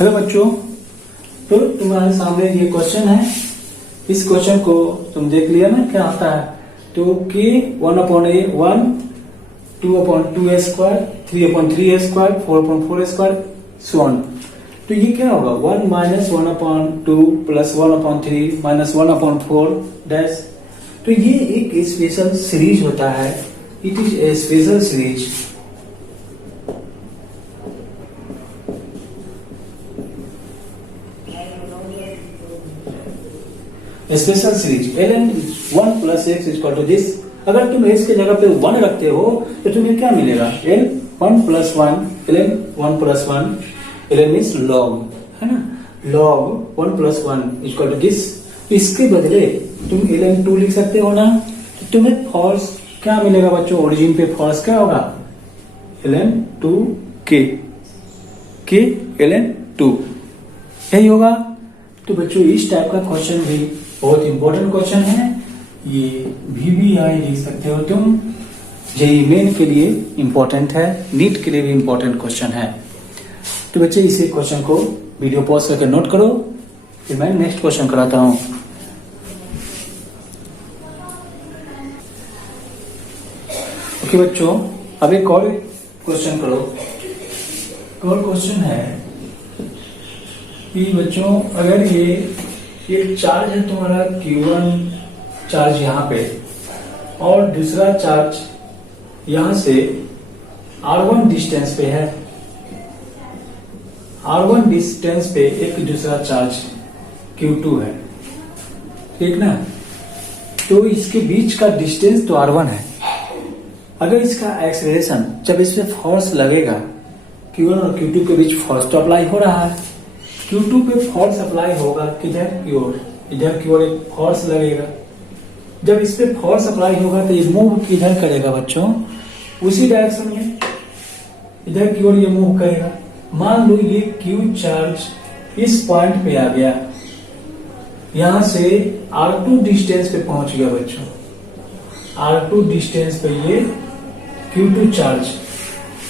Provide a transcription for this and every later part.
Hello बच्चों, तो तुम्हारे सामने ये क्वेश्चन है। इस क्वेश्चन को तुम देख लिया ना, क्या आता है। तो कि 1/a1, 2/2a², 3/3a², 4/4a², so on। तो ये क्या होगा, 1 - 1/2 + 1/3 - 1/4 डैश। तो ये एक स्पेशल सीरीज होता है। It is a special series. Special series ln 1 + x = this. अगर तुम x के जगह पे 1 रखते हो तो तुम्हें क्या मिलेगा, l 1 + 1 ln 1 + 1 ln means log, है ना। log 1 + 1 = this. इसके बदले तुम ln 2 लिख सकते हो ना। तो तुम्हें फॉर्स क्या मिलेगा बच्चों, ओरिजिन पे फॉर्स क्या होगा, ln 2k k ln 2 यही होगा। तो बच्चों इस टाइप का क्वेश्चन भी बहुत इंपॉर्टेंट क्वेश्चन है। ये VBI लिख सकते हो तुम। जेईई मेन के लिए इंपॉर्टेंट है, नीट के लिए भी इंपॉर्टेंट क्वेश्चन है। तो बच्चे इसी क्वेश्चन को वीडियो पॉज करके नोट करो, फिर मैं नेक्स्ट क्वेश्चन कराता हूं। ओके बच्चों, अब एक और क्वेश्चन करो। और क्वेश्चन है कि बच्चों अगर ये चार्ज है तुम्हारा Q1 चार्ज यहाँ पे, और दूसरा चार्ज यहां से R1 डिस्टेंस पे है। R1 डिस्टेंस पे एक दूसरा चार्ज Q2 है, ठीक ना। तो इसके बीच का डिस्टेंस तो R1 है। अगर इसका एक्सेलरेशन, जब इस पे फोर्स लगेगा, Q1 और Q2 के बीच फोर्स तो अप्लाई हो रहा है। Q2 पे फोर्स अप्लाई होगा किधर की ओर, इधर की ओर एक फोर्स लगेगा। जब इस पे फोर्स अप्लाई होगा तो ये मूव किधर करेगा बच्चों, उसी डायरेक्शन में इधर की ओर ये मूव करेगा। मान लो ये Q चार्ज इस पॉइंट पे आ गया, यहां से R2 डिस्टेंस पे पहुंच गया बच्चों। R2 डिस्टेंस पे ये Q2 चार्ज।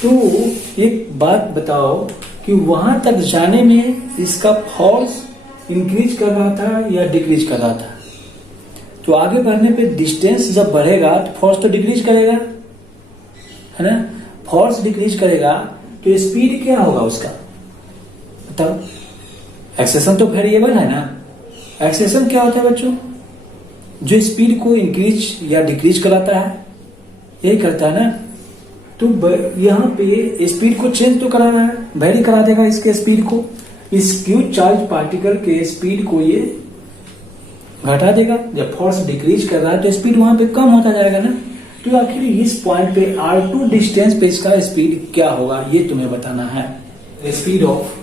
तो एक बात बताओ कि वहां तक जाने में इसका फोर्स इंक्रीज कर रहा था या डिक्रीज कर रहा था। तो आगे बढ़ने पे डिस्टेंस जब बढ़ेगा तो फोर्स तो डिक्रीज करेगा, है ना। फोर्स डिक्रीज करेगा तो स्पीड क्या होगा उसका, बताओ। एक्सेलेरेशन तो वेरिएबल है ना। एक्सेलेरेशन क्या होता है बच्चों, जो स्पीड को इंक्रीज या डिक्रीज कराता है, यही करता है ना। तो यहाँ पे स्पीड को चेंज तो करा रहा है, वेरी करा देगा इसके स्पीड को। इस Q चार्ज पार्टिकल के स्पीड को ये घटा देगा। जब फोर्स डिक्रीज कर रहा है तो स्पीड वहां पे कम होता जाएगा ना। तो आखिर इस पॉइंट पे R2 डिस्टेंस पे इसका स्पीड क्या होगा, ये तुम्हें बताना है। Speed of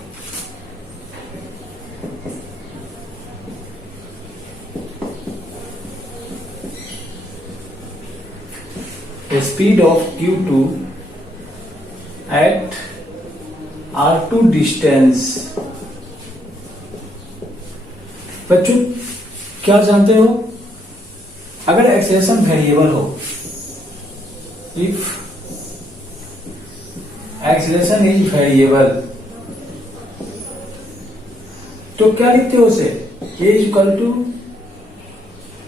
Q2 at R2 distance. बच्चों क्या जानते हो, अगर एक्सेलेरेशन वेरिएबल हो, इफ एक्सेलेरेशन इज वेरिएबल, तो क्या लिखते हो उसे, A =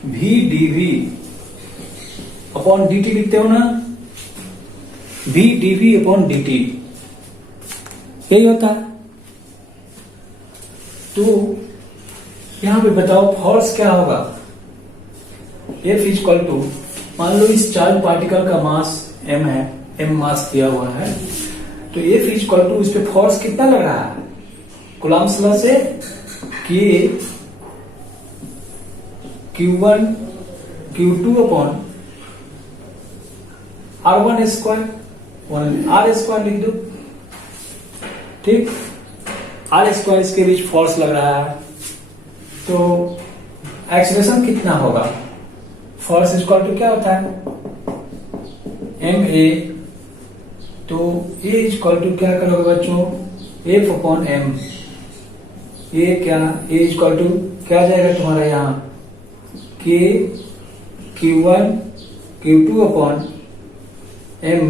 VdV/dt लिखते हो ना। VdV/dt यही होता है। तो यहां पे बताओ फोर्स क्या होगा। F = मान लो इस चार्ज पार्टिकल का मास m है, m मास दिया हुआ है। तो F = इस पे फोर्स कितना लग रहा है, कूलम्ब्स लॉ से K Q1 Q2 R1² R² लिख दो, ठीक। R² इसके बीच फोर्स लग रहा है। तो एक्सेलरेशन कितना होगा, फोर्स = क्या होता है, ma। तो A = क्या करोगे बच्चों, F/m। ये क्या, A = क्या जाएगा तुम्हारा यहाँ, K Q1 Q2 m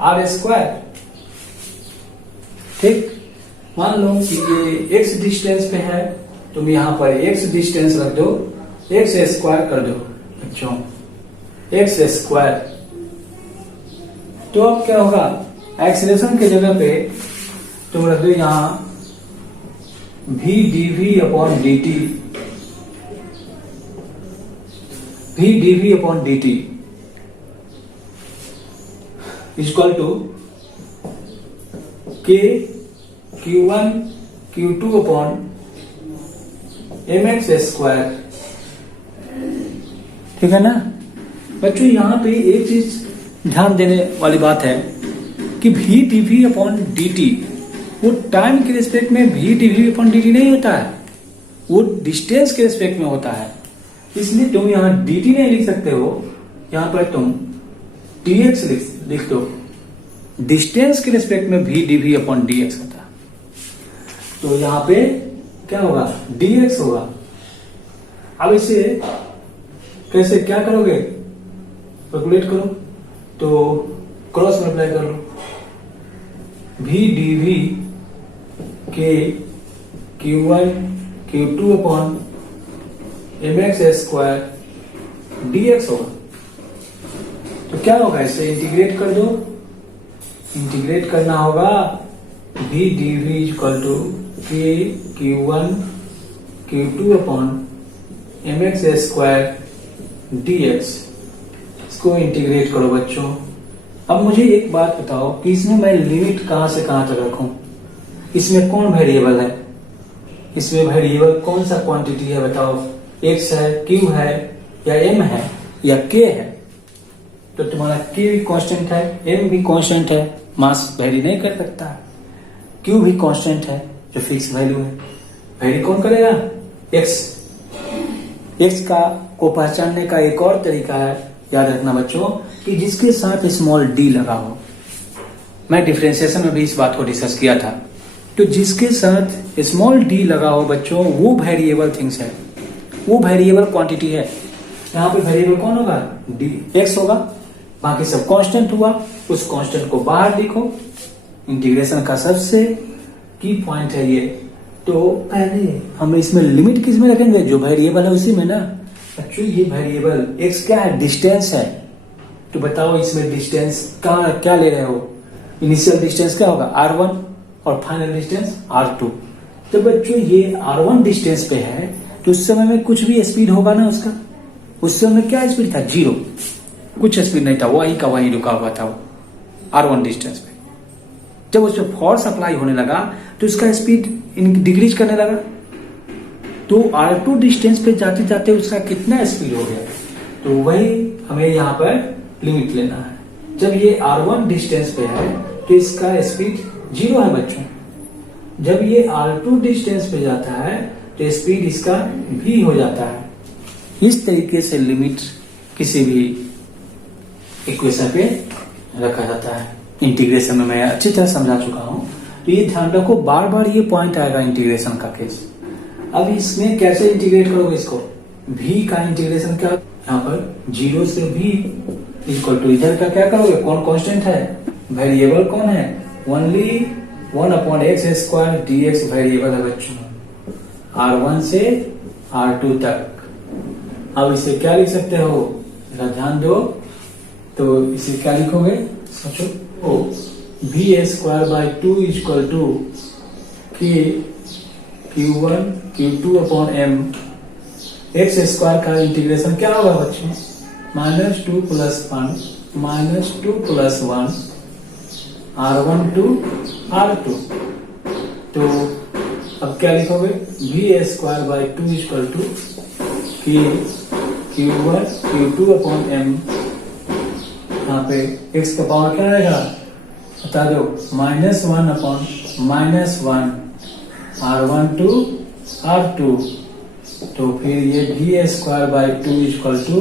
R², ठीक। मान लो कि ये x डिस्टेंस पे है, तुम यहाँ पर x डिस्टेंस रख दो, x स्क्वायर कर दो बच्चों, x स्क्वायर। तो अब क्या होगा, एक्सीलरेशन के जगह पे तुम रख दो यहाँ v dv upon dt, v dv upon dt equal to k q1 q2 upon mx square. ठीक है ना बच्चों, यहाँ पे एक चीज ध्यान देने वाली बात है कि v dv अपॉन dt वो टाइम के रिस्पेक्ट में v dv अपॉन dt नहीं होता है, वो डिस्टेंस के रिस्पेक्ट में होता है। इसलिए तुम यहाँ dt नहीं लिख सकते हो, यहाँ पर तुम dx लिख दो, डिस्टेंस के रिस्पेक्ट में v dv अपॉन dx होता है। तो यहाँ पे क्या होगा, dx होगा। अब इसे कैसे क्या करोगे, कैलकुलेट करो, तो क्रॉस मल्टीप्लाई कर लो, v dv के q1 q2 upon mx square dx होगा। तो क्या होगा, इसे इंटीग्रेट कर दो, इंटीग्रेट करना होगा v dv equal to k q1 q2 upon mx square dx। इसको इंटीग्रेट करो बच्चों। अब मुझे एक बात बताओ कि इसमें मैं लिमिट कहां से कहां तक रखूं, इसमें कौन वेरिएबल है, इसमें वेरिएबल कौन सा क्वांटिटी है बताओ, x है, q है, या m है, या k है। तो तुम्हारा k भी कांस्टेंट है, m भी कांस्टेंट है, मास वेरी नहीं कर सकता है, q भी कांस्टेंट है जो फिक्स वैल्यू है। वेरी कौन करेगा, x। x को पहचानने का एक और तरीका है, याद रखना बच्चों, कि जिसके साथ स्मॉल d लगा हो। मैं डिफरेंशिएशन में भी इस बात को डिस्कस किया था। तो जिसके साथ स्मॉल d लगा हो बच्चों, वो वेरिएबल थिंग्स है, वो वेरिएबल क्वांटिटी है। यहाँ पे वेरिएबल कौन होगा, d x होगा, बाकी सब कांस्टेंट हुआ। उस कांस्टेंट को बाहर लिखो, इंटीग्रेशन का सबसे की पॉइंट है ये। तो पहले हम इसमें लिमिट किस में रखेंगे, जो वेरिएबल है उसी में ना। एक्चुअली ये वेरिएबल x क्या है, डिस्टेंस है। तो बताओ इसमें डिस्टेंस क्या ले रहे हो, इनिशियल डिस्टेंस क्या होगा r1 और फाइनल डिस्टेंस r2। तो बच्चों ये r1 डिस्टेंस पे है, तो उस समय में कुछ भी स्पीड होगा ना उसका, उस समय क्या स्पीड था, 0, कुछ स्पीड नहीं था, वही का वही रुका हुआ था वो r1 डिस्टेंस पे। जब उस पर फोर्स अप्लाई होने लगा तो उसका स्पीड डिक्रीज करने लगा। तो r2 डिस्टेंस पे जाते जाते उसका कितना स्पीड हो गया, तो वही हमें यहाँ पर लिमिट लेना है। जब ये r1 डिस्टेंस पे है तो इसका स्पीड 0 है बच्चों। जब ये r2 डिस्टेंस पे जाता है तो स्पीड इसका v हो जाता है। इस तरीके से लिमिट किसी भी इक्वेशन पे रखा जाता है। इंटीग्रेशन में मैं अच्छी तरह समझा चुका हूं, तो ये ध्यान रखो, बार बार ये पॉइंट आएगा इंटीग्रेशन का केस। अब इसमें कैसे इंटीग्रेट करोगे इसको, v का इंटीग्रेशन क्या, यहाँ पर 0 से v इक्वल टू इधर का क्या करोगे, कौन कांस्टेंट है, वेरिएबल कौन है, only 1 upon x square dx variable है बच्चों, r1 से r2 तक। अब इसे क्या लिख सकते हो, जरा ध्यान दो, तो इसे क्या लिखोगे, सोचो, v square by 2 equal to k q1 q2 upon m। x square का इंटीग्रेशन क्या होगा बच्चों, -2 + 1 -2 + 1 r1 to r2। तो अब क्या लिखोगे, v square by 2 equal to k q1 q2 upon m। यहाँ पे x का पावर क्या रहेगा बता दो, -1 अपॉन -1 r1 to r2। तो फिर ये v square by 2 equal to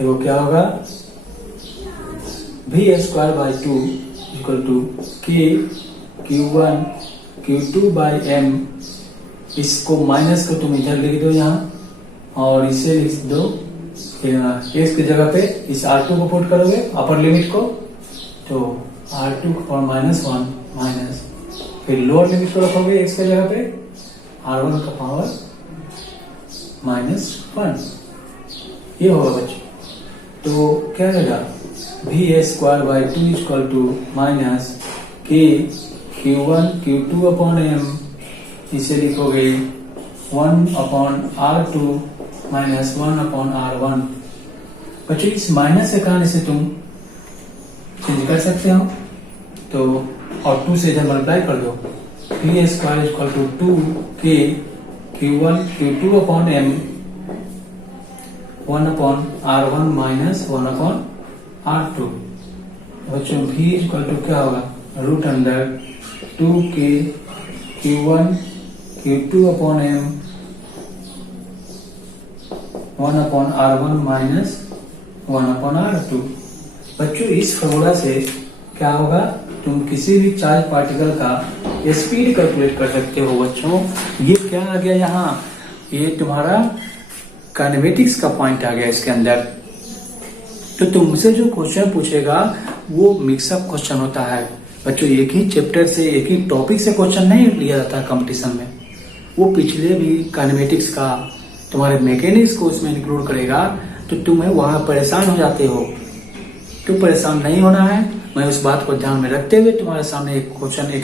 वो क्या होगा, v square by 2 equal to k q1 q2 by m। इसको माइनस को तुम इधर लिख दो यहाँ, और इसे लिख दो x की जगह पे इस r2 को पुट करोगे अपर लिमिट को, तो r2 और -1 माइनस, फिर लोअर लिमिट को रखोगे x के जगह पे r1 का पावर -1, ये होगा बच्चों। तो क्या रहेगा v² (2) = minus k q1 q2 upon m, इसे लिखोगे 1/r2 माइनस 1/r1। बच्चों इस माइनस के कारण इसे तुम चेंज कर सकते हो, तो और 2 से इधर मल्टीप्लाई कर दो, v² = 2k q1 q2 upon m 1/r1 minus 1/r2। बच्चों v = क्या होगा, √2k q1 q2 upon m 1/r1 minus 1/r2। बच्चों इस फॉर्मूला से क्या होगा, तुम किसी भी चार्ज पार्टिकल का स्पीड कैलकुलेट कर सकते हो। बच्चों ये क्या आ गया यहाँ, ये तुम्हारा काइनेमेटिक्स का पॉइंट आ गया इसके अंदर। तो तुमसे जो क्वेश्चन पूछेगा वो मिक्सअप क्वेश्चन होता है बच्चों, एक ही चैप्टर से एक ही टॉपिक से क्वेश्चन नहीं लिया जाता कंपटीशन में, वो पिछले भी काइनेमेटिक्स का तुम्हारे मैकेनिक्स को उसमें इंक्लूड करेगा, तो तुम्हें वहां परेशान हो जाते हो। तो परेशान नहीं होना है, मैं उस बात को ध्यान में रखते हुए तुम्हारे सामने एक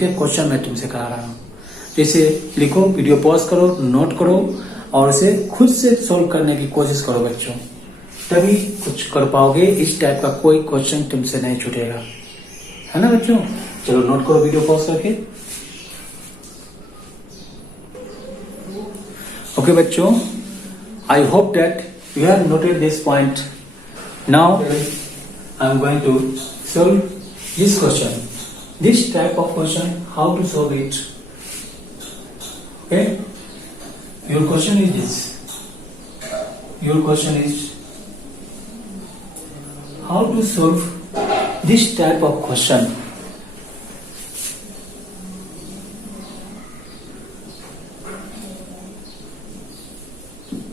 एक क्वेश्चन मैं तुमसे करा रहा हूँ। जैसे लिखो, वीडियो पॉज करो, नोट करो और इसे खुद से सोल्व करने की कोशिश करो बच्चों, तभी कुछ कर पाओगे। इस टाइप का कोई क्वेश्चन तुमसे नहीं छूटेगा, है ना बच्चों। चलो नोट करो वीडियो पॉज करके। ओके बच्चों, I hope that you have noted this point. Now I am going to solve this question, this type of question, how to solve it. Okay, your question is this, your question is how to solve this type of question.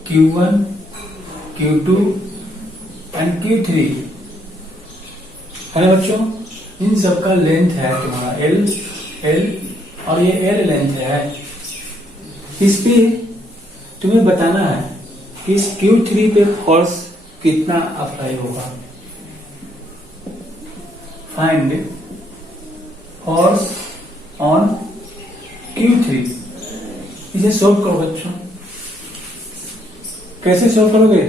Q1 Q2 and Q3 है ना बच्चों, इन सबका length है तुम्हारा L और ये L length है। इस पे तुम्हें बताना है कि इस Q3 पे फोर्स कितना अप्लाई होगा। फाइंड फोर्स ऑन Q3, इसे सोल्व करो बच्चों। कैसे सोल्व करोगे,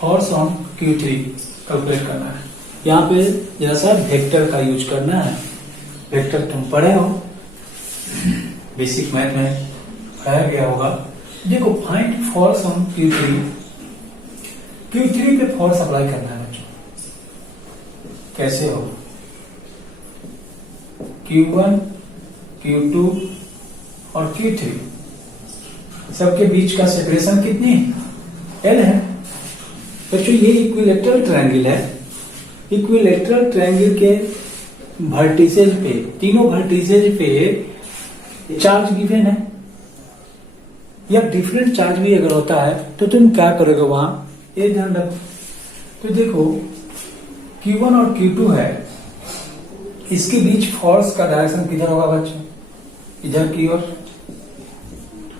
फोर्स ऑन Q3 कैलकुलेट करना है। यहाँ पे जरा सा वेक्टर का यूज करना है। वेक्टर तुम पढ़े हो, बेसिक मैथ में पढ़ाया गया होगा। देखो, find force on Q3, Q3 पे फोर्स अप्लाई करना है बच्चों। कैसे हो, Q1 Q2 और Q3 सबके बीच का सेपरेशन कितनी L है बच्चों। ये इक्विलेटरल ट्रायंगल है। इक्विलेटरल ट्रायंगल के वर्टिसेज पे, तीनों वर्टिसेज पे चार्ज गिवन है, या डिफरेंट चार्ज भी अगर होता है तो तुम क्या करोगे वहां, ये ध्यान रखो। तो देखो Q1 और Q2 है, इसके बीच फोर्स का डायरेक्शन किधर होगा बच्चों, इधर की ओर।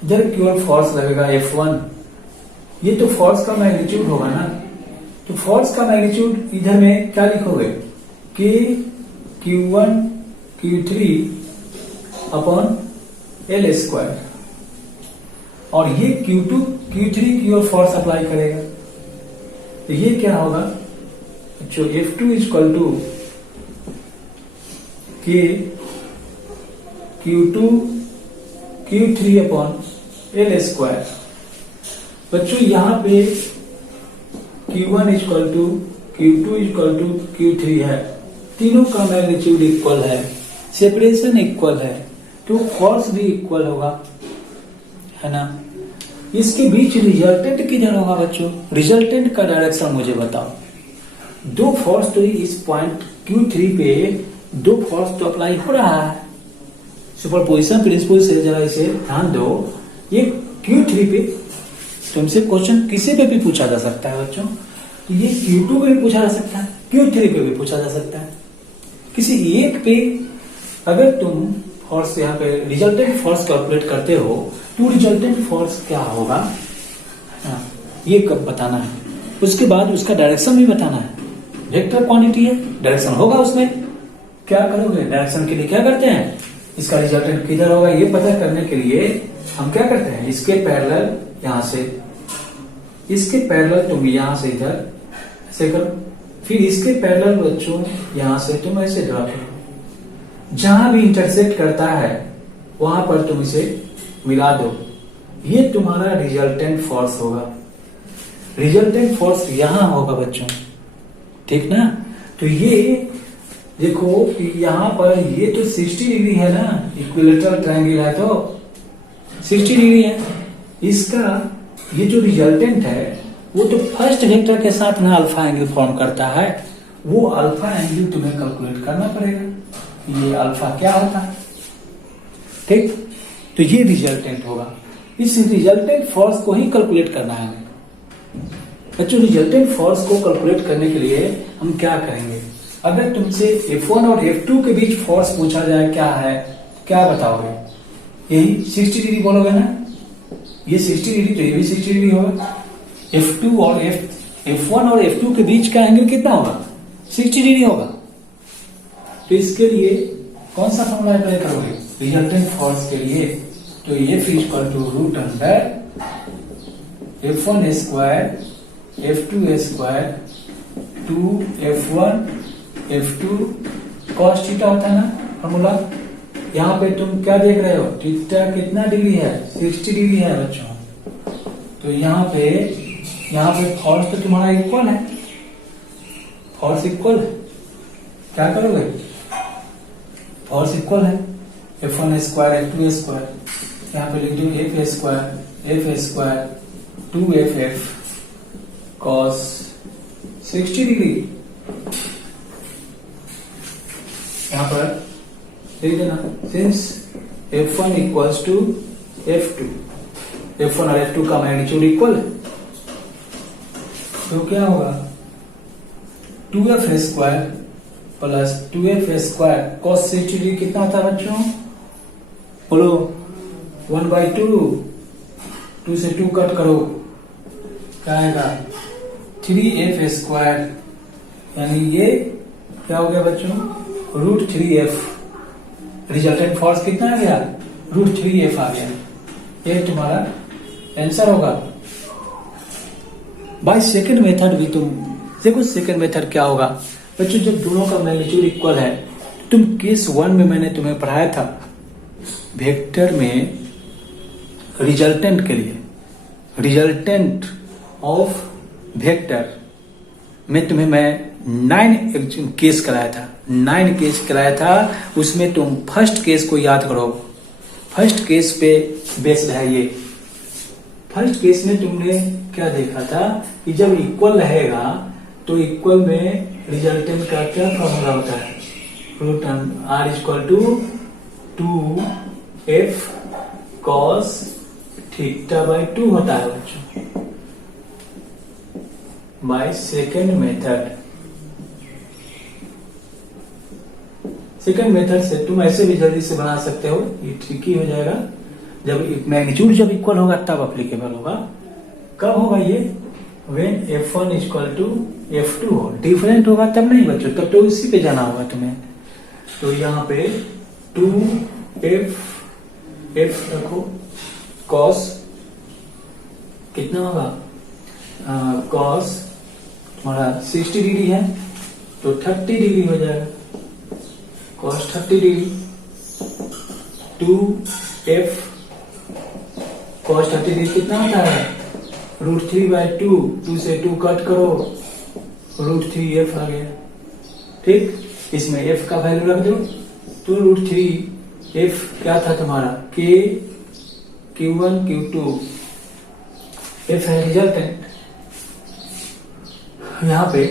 इधर की ओर फोर्स लगेगा F1, ये तो फोर्स का मैग्नीट्यूड होगा ना। तो फोर्स का मैग्नीट्यूड इधर में क्या लिखोगे, कि Q1 Q3 अपॉन L², और ये Q2 Q3 की ओर फोर्स अप्लाई करेगा, तो ये क्या होगा जो F2 = K Q2 Q3 upon L²। बच्चों यहाँ पे Q1 = Q2 = Q3 है, तीनों का मैग्नीट्यूड इक्वल है, सेपरेशन इक्वल है, तो फोर्स भी इक्वल होगा, है ना। इसके बीच रिजल्टेंट किधर होगा बच्चों, रिजल्टेंट का डायरेक्शन मुझे बताओ। दो फोर्स तो इस पॉइंट Q3 पे दो फोर्स तो अप्लाई हो रहा है, सुपरपोजिशन प्रिंसिपल से जरा इसे ध्यान दो। ये Q3 पे तुमसे क्वेश्चन किसी पे भी पूछा जा सकता है बच्चों, तो ये Q2 पे भी पूछा जा सकता है, Q3 पे भी पूछा जा सकता है। किसी एक पे अगर तुम फोर्स यहाँ पे रिजल्टेंट फोर्स कैलकुलेट करते हो तो रिजल्टेंट फोर्स क्या होगा, ये कब बताना है। उसके बाद उसका डायरेक्शन भी बताना है। वेक्टर क्वांटिटी है, डायरेक्शन होगा उसमें। क्या करोगे, डायरेक्शन के लिए क्या करते हैं, इसका रिजल्टेंट किधर होगा ये पता करने के लिए हम क्या करते हैं, इसके पैरेलल यहां से, इसके पैरेलल तुम यहां से इधर ऐसे करो, फिर इसके पैरेलल बच्चों यहां से तुम ऐसे ड्रॉ करो। जहां भी इंटरसेक्ट करता है वहां पर तुम इसे मिला दो। ये तुम्हारा रिजल्टेंट फोर्स होगा। रिजल्टेंट फोर्स यहां होगा बच्चों, ठीक ना। तो ये देखो कि यहां पर ये तो 60 डिग्री है ना, इक्विलेटरल ट्रायंगल है तो 60 डिग्री है। इसका ये जो रिजल्टेंट है वो तो फर्स्ट वेक्टर के साथ ना अल्फा एंगल फॉर्म करता है। वो अल्फा एंगल तुम्हें कैलकुलेट करना पड़ेगा, ये अल्फा क्या होता है, ठीक। तो ये रिजल्टेंट होगा। इस रिजल्टेंट फोर्स को ही कैलकुलेट करना है बच्चों। रिजल्टेंट फोर्स को कैलकुलेट करने के लिए हम क्या करेंगे, अगर तुमसे F1 और F2 के बीच फोर्स पूछा जाए क्या है, क्या बताओगे, यही 60 डिग्री बोलोगे ना। ये 60 डिग्री तो ये भी 60 डिग्री होगा। F2 और F1 और F2 के बीच का एंगल कितना होगा, 60 डिग्री होगा। तो इसके लिए कौन सा फॉर्मूला अप्लाई करोगे रिजल्टेंट फोर्स के लिए, तो F equal to root under F1 square F2 square 2F1 F2 cos theta होता है ना फॉर्मूला। यहाँ पे तुम क्या देख रहे हो, थीटा कितना डिग्री है, 60 डिग्री है बच्चों। तो यहाँ पे फोर्स तो तुम्हारा इक्वल है, फोर्स इक्वल है। क्या करोगे, फोर्स इक्वल है F1 स्क्वायर F2 स्क्वायर, यहाँ पे लिख दो F square 2FF cos 60 degree. यहाँ पर देख देना, since F1 equals to F2, F1 और F2 का मैग्नीट्यूड इक्वल है, तो क्या होगा 2F square plus 2F square cos 60 degree कितना आता है बच्चों, बोलो 1/2, 2 से 2 कट करो, क्या आएगा 3F स्क्वायर, यानी ये क्या हो गया बच्चों, रूट 3F। रिजल्टेंट फोर्स कितना आ गया, रूट 3F आ गया। ये तुम्हारा आंसर होगा। बाय सेकंड मेथड भी तुम देखो, सेकंड मेथड क्या होगा बच्चों, जब दोनों का मैग्नीट्यूड इक्वल है। तुम केस 1 में मैंने तुम्हें पढ़ाया था वेक्टर में रिजल्टेंट के लिए, रिजल्टेंट ऑफ वेक्टर में तुम्हें मैं 9 केस कराया था, 9 केस कराया था। उसमें तुम फर्स्ट केस को याद करो, फर्स्ट केस पे बेस्ड है ये। फर्स्ट केस में तुमने क्या देखा था कि जब इक्वल रहेगा तो इक्वल में रिजल्टेंट का क्या फॉर्मूला होता है, root R equal to 2F cos θ/2 होता है बच्चों। By second method, second method से तुम ऐसे भी जल्दी से बना सकते हो, ये ट्रिकी हो जाएगा। जब मैग्नीट्यूड जब इक्वल होगा तब अप्लीकेबल होगा। कब होगा ये, when F1 equal to F2 हो, डिफरेंट होगा तब नहीं बच्चों, तब तो उसी पे जाना होगा तुम्हें। तो यहाँ पे 2F रखो, cos कितना होगा, cos तुम्हारा 60 डिग्री है तो 30 डिग्री हो जाएगा, cos 30 degree 2F cos 30 degree कितना होता है, रूट 3/2, 2 से 2 कट करो, रूट 3F आ गया। ठीक, इसमें F का वैल्यू रख दो, तो रूट 3F क्या था तुम्हारा, K Q1 Q2, F है रिजल्टेंट। यहाँ पे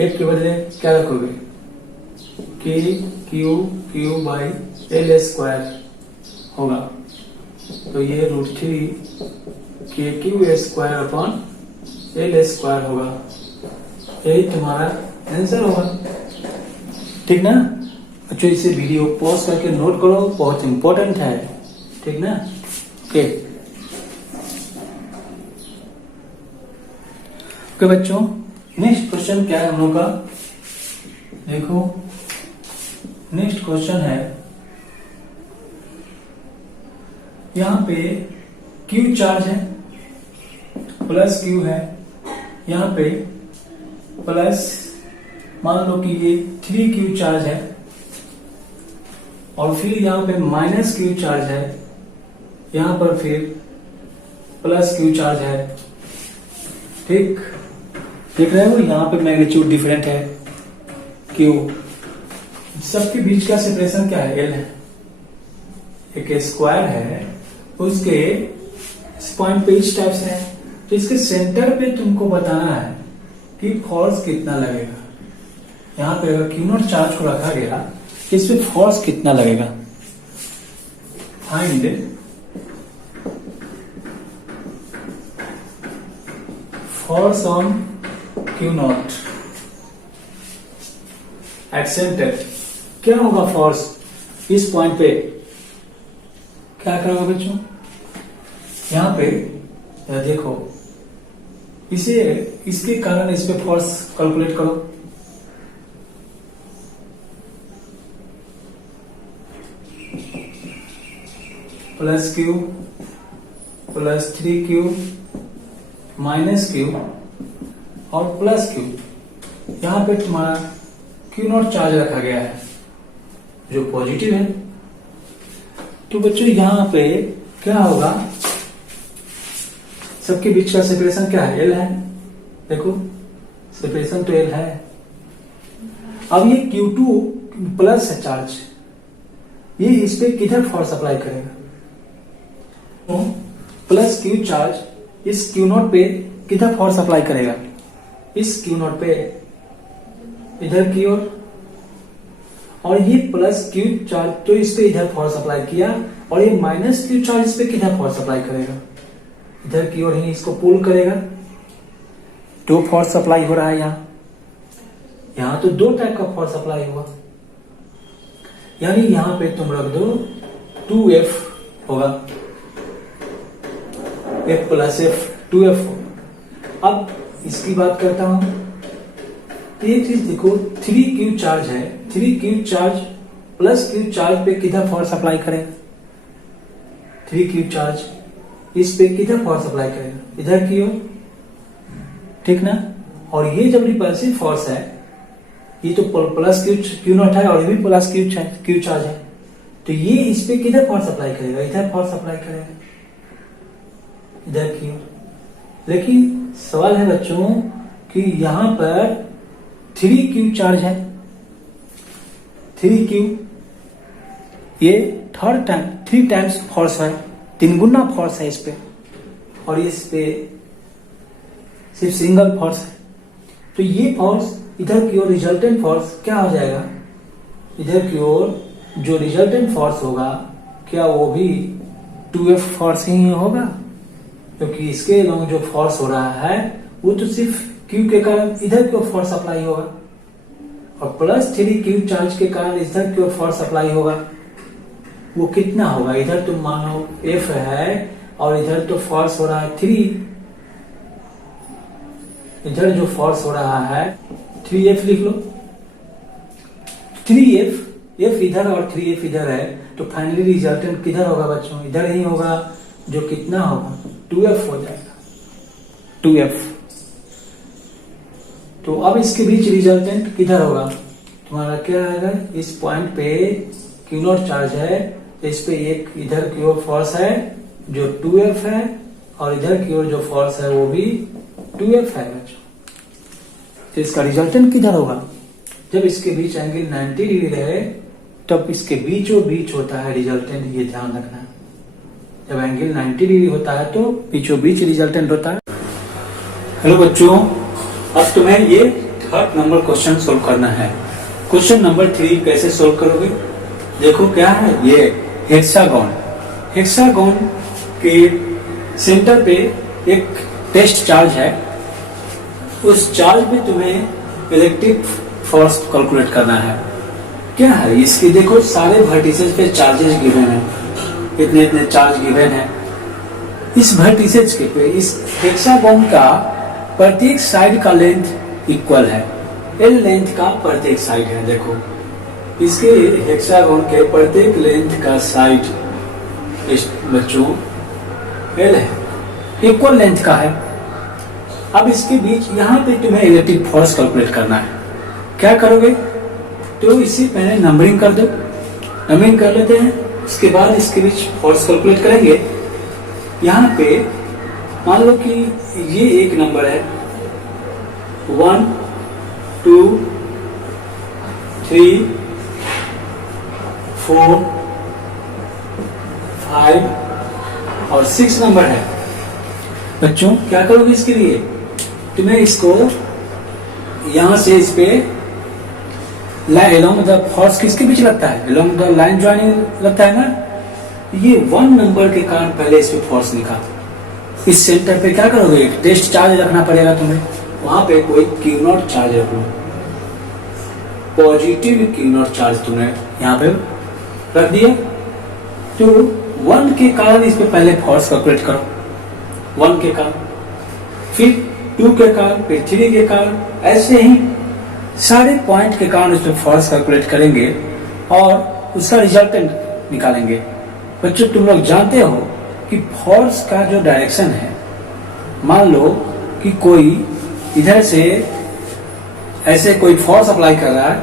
F के बदले क्या रखोगे, K Q/L स्क्वायर होगा, तो ये root 3KQ square upon L square होगा। यही तुम्हारा आंसर होगा। ठीक ना बच्चों, इसे वीडियो पॉज करके नोट करो, बहुत इंपॉर्टेंट है, ठीक ना। ओके ओके बच्चों, नेक्स्ट क्वेश्चन क्या है हम लोग का, देखो नेक्स्ट क्वेश्चन है, यहां पे क्यू चार्ज है, प्लस क्यू है, यहां पे प्लस मान लो कि ये 3Q चार्ज है, और फिर यहां पे माइनस Q चार्ज है, यहां पर फिर प्लस Q चार्ज है, ठीक, देख रहे हो यहां पे मैग्नीट्यूड डिफरेंट है, Q, सबके बीच का सेपरेशन क्या है, L है, एक स्क्वायर है, उसके इस पॉइंट पे इस टाइप से है, तो इसके सेंटर पे तुमको बताना है कि फोर्स कितना लगेगा। यहां पे अगर Q0 चार्ज को रखा गया तो इस पे फोर्स कितना लगेगा, find force on Q0 at centre. क्या होगा फोर्स इस पॉइंट पे, क्या करोगे बच्चों, यहां पे देखो इसे, इसके कारण इस पे फोर्स कैलकुलेट करो, plus Q plus 3Q minus Q और प्लस Q, यहां पे तुम्हारा Q0 चार्ज रखा गया है जो पॉजिटिव है। तो बच्चों यहां पे क्या होगा, सबके बीच का सेपरेशन क्या है, L है, देखो सेपरेशन तो L है। अब ये Q2 प्लस है चार्ज, ये इस पे किधर फोर्स अप्लाई करेगा, तो प्लस Q चार्ज इस Q0 पे किधर फोर्स अप्लाई करेगा, इस Q0 पे इधर की ओर, और ये प्लस Q चार्ज तो इस पे इधर फोर्स अप्लाई किया, और ये माइनस Q चार्ज इस पे किधर फोर्स अप्लाई करेगा, इधर की ओर ही इसको पुल करेगा, दो फोर्स अप्लाई हो रहा है यहां तो दो टाइप का फोर्स अप्लाई हुआ, यानी यहां पे तुम रख दो 2F होगा, F प्लस F 2F होगा। अब इसकी बात करता हूं, तो ये चीज देखो 3Q चार्ज है, 3Q charge plus Q charge पे किधर फोर्स अप्लाई करेगा, 3Q चार्ज इस पे किधर फोर्स अप्लाई करेगा, इधर की ओर, ठीक ना। और ये जब रिपल्सिव फोर्स है, ये तो प्लस Q0 है और ये भी प्लस Q चार्ज है, तो ये इस पे किधर फोर्स अप्लाई करेगा, इधर फोर्स अप्लाई करेगा, इधर की ओर। लेकिन सवाल है बच्चों कि यहां पर 3Q चार्ज है, 3Q ये थर्ड टाइम 3 टाइम्स फोर्स है, 3 गुना फोर्स है इस पे, और इस पे सिर्फ सिंगल फोर्स है, तो ये फोर्स इधर की ओर रिजल्टेंट फोर्स क्या हो जाएगा, इधर की ओर जो रिजल्टेंट फोर्स होगा क्या वो भी 2F फोर्स ही होगा, क्योंकि इसके अलॉन्ग जो फोर्स हो रहा है वो तो सिर्फ Q के कारण इधर की ओर फोर्स अप्लाई होगा, और प्लस 3Q चार्ज के कारण इधर की ओर फोर्स अप्लाई होगा, वो कितना होगा, इधर तो मानो F है और इधर तो फोर्स हो रहा है 3, इधर जो फोर्स हो रहा है 3F लिख लो, 3F, F इधर और 3F इधर है, तो फाइनली रिजल्टेंट किधर होगा बच्चों, इधर ही होगा, जो कितना होगा 2F हो जाएगा, 2F। तो अब इसके बीच रिजल्टेंट किधर होगा, तुम्हारा क्या आएगा, इस पॉइंट पे Q0 चार्ज है, तो इस पे एक इधर की ओर फोर्स है जो 2F है, और इधर की ओर जो फोर्स है वो भी 2F है बच्चों। तो इसका रिजल्टेंट किधर होगा, जब इसके बीच एंगल 90 डिग्री रहे तब इसके बीचों बीच होता है रिजल्टेंट, ये ध्यान रखना है, जब एंगल 90 डिग्री होता है तो बीचों बीच रिजल्टेंट होता है। हेलो बच्चों, अब तुम्हें ये थर्ड नंबर क्वेश्चन सोल्व करना है। क्वेश्चन नंबर 3 कैसे सोल्व करोगे, देखो क्या है, ये हेक्सागोन, हेक्सागोन के सेंटर पे एक टेस्ट चार्ज है, उस चार्ज पे तुम्हें इलेक्ट्रिक फोर्स कैलकुलेट करना है। क्या है इसकी, देखो सारे वर्टिसेस पे चार्जेस गिवन है, इतने इतने चार्ज गिवन है। इस वर्टिसेस के पे इस हेक्सागोन का प्रत्येक साइड का लेंथ इक्वल है, एल लेंथ का प्रत्येक साइड है। देखो इसके हेक्सागोन के प्रत्येक लेंथ का साइड बच्चों एल है, इक्वल लेंथ का है। अब इसके बीच यहाँ पे तुम्हें इलेक्ट्रिक फोर्स कैलकुलेट करना है। क्या करोगे, तो इसी पहले नंबरिंग कर दो, नंबरिंग कर लेते हैं, उसके बाद इसके बीच फोर्स कैलकुलेट करेंगे। यहाँ पे मान लो कि ये एक नंबर है 1 2 3 4 5 और 6 नंबर है। बच्चों क्या करोगे इसके लिए, तुम्हें इसको यहां से इस पे along the फोर्स किसके बीच लगता है, along the लाइन ज्वाइनिंग लगता है ना। ये 1 नंबर के कारण पहले इस पे फोर्स लिखा। इस सेंटर पे क्या करोगे, एक टेस्ट चार्ज रखना पड़ेगा तुम्हें, वहां पे कोई क्यू नॉट चार्ज रख लो, पॉजिटिव क्यू नॉट चार्ज तुमने यहाँ पे रख दिया। तो 1 के कारण इस पे पहले फोर्स कैलकुलेट करो, 1 के कारण, फिर 2 के कारण, फिर 3 के कारण, ऐसे ही सारे पॉइंट के कारण उसमें फोर्स कैलकुलेट करेंगे और उसका रिजल्टेंट निकालेंगे। बच्चों तुम लोग जानते हो कि फोर्स का जो डायरेक्शन है, मान लो कि कोई इधर से ऐसे कोई फोर्स अप्लाई कर रहा है,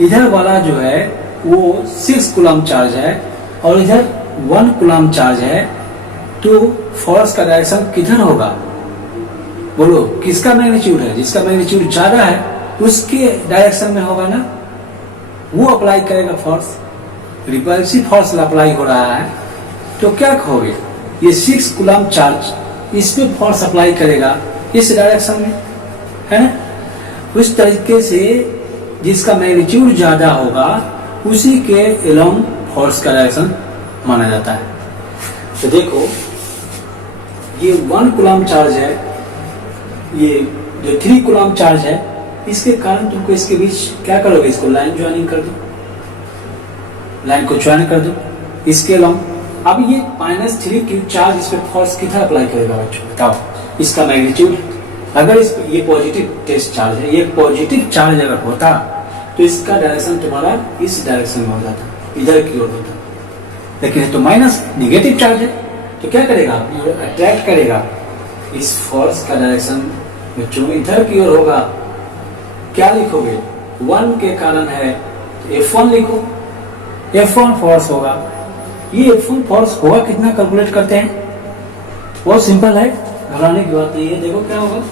इधर वाला जो है वो 6 कूलम चार्ज है और इधर 1 कूलम चार्ज है, तो फोर्स का डायरेक्शन किधर होगा, बोलो किसका मैग्नीट्यूड है, जिसका मैग्नीट्यूड ज्यादा है उसके डायरेक्शन में होगा ना, वो अप्लाई करेगा फोर्स। रिपल्सिव फोर्स अप्लाई हो रहा है तो क्या कहोगे, ये 6 कूलम चार्ज इस पे फोर्स अप्लाई करेगा इस डायरेक्शन में, है ना। उस तरीके से जिसका मैग्नीट्यूड ज्यादा होगा उसी के अलोंग फोर्स का डायरेक्शन माना जाता है। तो देखो ये 1 कूलम चार्ज है, ये जो 3 कूलम चार्ज है, इसके कारण तुमको इसके बीच क्या करोगे, इसको लाइन ज्वाइनिंग कर दो, लाइन को ज्वाइन कर दो इसके अलोंग। अब ये -3 क्यू चार्ज इस पे फोर्स कितना अप्लाई करेगा बच्चों, बताओ इसका मैग्नीट्यूड। अगर इस ये पॉजिटिव टेस्ट चार्ज है, ये पॉजिटिव चार्ज अगर होता तो इसका डायरेक्शन तुम्हारा इस डायरेक्शन में हो जाता, इधर की ओर होता, लेकिन तो माइनस नेगेटिव चार्ज है, तो क्या करेगा, अट्रैक्ट करेगा, इस फोर्स का डायरेक्शन बच्चों इधर की ओर होगा। क्या लिखोगे, 1 के कारण है F1 लिखो, F1 फोर्स होगा। ये F1 फोर्स होगा कितना कैलकुलेट करते हैं, बहुत सिंपल है, घबराने की बात नहीं है। देखो क्या होगा,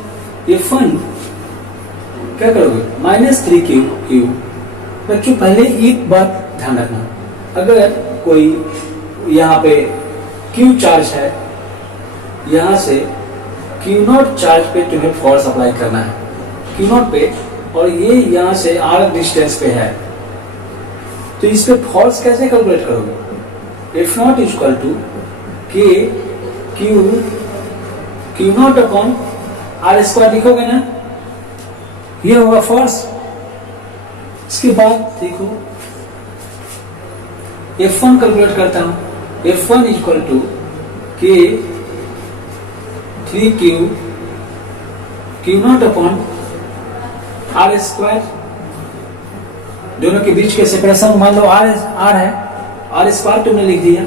F1 क्या करोगे, -3 क्यू। बच्चों पहले एक बात ध्यान रखना, अगर कोई यहाँ पे क्यू चार्ज है, यहां से क्यू नॉट चार्ज पे तुम्हें फोर्स अप्लाई करना है, क्यू नॉट पे, और ये यहां से r डिस्टेंस पे है, तो इस पे फोर्स कैसे कैलकुलेट करोगे, F0 equal to K Q naught upon R square लिखोगे ना, ये होगा फोर्स। इसके बाद देखो F1 कैलकुलेट करता हूं, F1 equal to K 3 Q naught upon R square, दोनों के बीच के सेपरेशन मान लो आर है, आर स्क्वायर तुमने लिख दिया,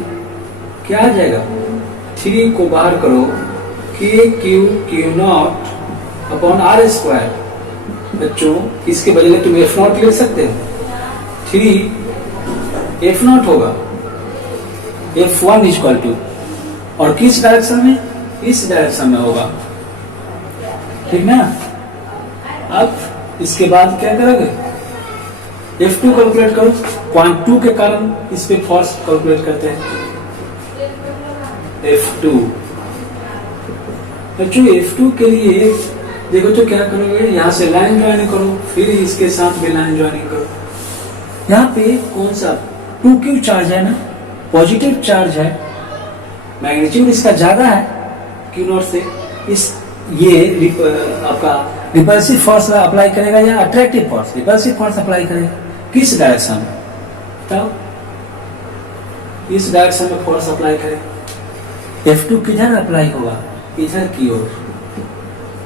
क्या आ जाएगा, 3 को बाहर करो, K Q naught upon R square. बच्चों इसके बदले तुम F0 लिख सकते हो, 3 F0 होगा, F1 इक्वल टू, और किस डायरेक्शन में, इस डायरेक्शन में होगा, ठीक ना। अब इसके बाद क्या करोगे, F2 कैलकुलेट करो, पॉइंट 2 के कारण इस पे फोर्स कैलकुलेट करते हैं, F2। बच्चों F2 के लिए देखो तो क्या करोगे, यहां से लाइन ज्वाइनिंग करो, फिर इसके साथ भी लाइन ज्वाइनिंग करो। यहाँ पे कौन सा 2Q चार्ज है ना, पॉजिटिव चार्ज है, मैग्नीट्यूड इसका ज्यादा है क्यू नॉट से, इस ये आपका रिपल्सिव फोर्स अप्लाई करेगा या attractive force, repulsive force apply करेगा, किस डायरेक्शन में, तब इस डायरेक्शन में फोर्स अप्लाई करें। F2 किधर अप्लाई होगा? इधर की ओर।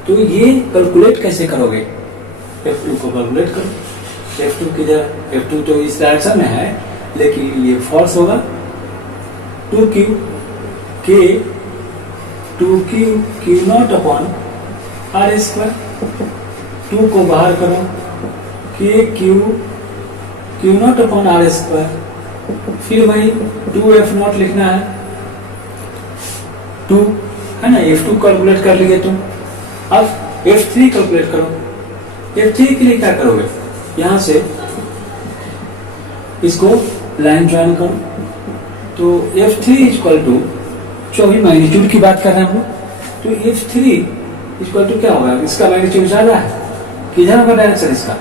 तो ये कैलकुलेट कैसे करोगे? F2 को कैलकुलेट करो। F2 किधर? F2 तो इस डायरेक्शन में है, लेकिन ये फोर्स होगा 2Q K 2Q Q naught upon R square. 2 को बाहर करो, K Q naught upon R square. फिर वही 2F नॉट लिखना है, 2 है ना। F2 कैलकुलेट कर लिए तुम। अब F3 कैलकुलेट करो। F3 के लिए क्या करोगे? यहां से इसको लाइन ज्वाइन करो। तो F3 इक्वल टू, जो भी मैग्नीट्यूड की बात कर रहे हैं हम लोग, तो F3 इक्वल टू क्या होगा? इसका मैग्नीट्यूड ज्यादा है, किधर होगा डायरेक्शन इसका?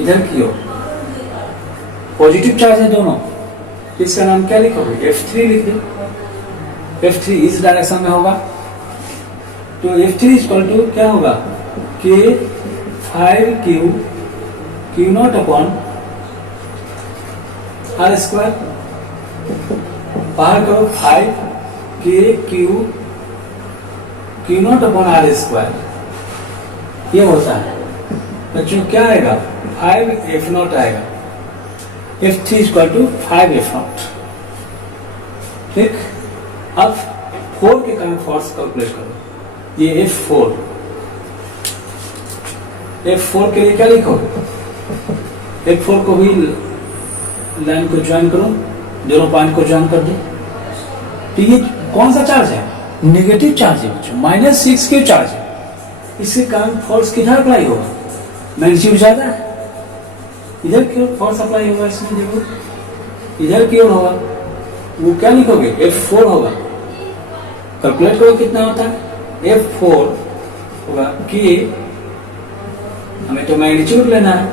इधर की ओर। पॉजिटिव चार्ज है दोनों, तो इसका नाम क्या लिखोगे? F3 लिख दो। F3 इस डायरेक्शन में होगा, तो F3 इक्वल टू क्या होगा? K 5Q Q naught upon R square. बाहर करो 5K Q naught upon R square. ये होता है बच्चों, क्या आएगा? 5F नॉट आएगा। F3 equal to 5F not. ठीक। अब 4 के कारण फोर्स कैलकुलेट करो। ये F4 के लिए क्या लिखोगे? F4 को भी लाइन को ज्वाइन करो, दोनों पॉइंट को ज्वाइन कर दो। तो ये कौन सा चार्ज है? नेगेटिव चार्ज है बच्चों, -6 के चार्ज है। इसके कारण फोर्स किधर अप्लाई होगा? मैग्नीट्यूड ज्यादा है, इधर की ओर फोर्स अप्लाई होगा। इसमें देखो इधर की ओर होगा, वो क्या लिखोगे? F4 होगा। कैलकुलेट करो कितना होता है। F4 होगा K, हमें तो मैग्नीट्यूड लेना है,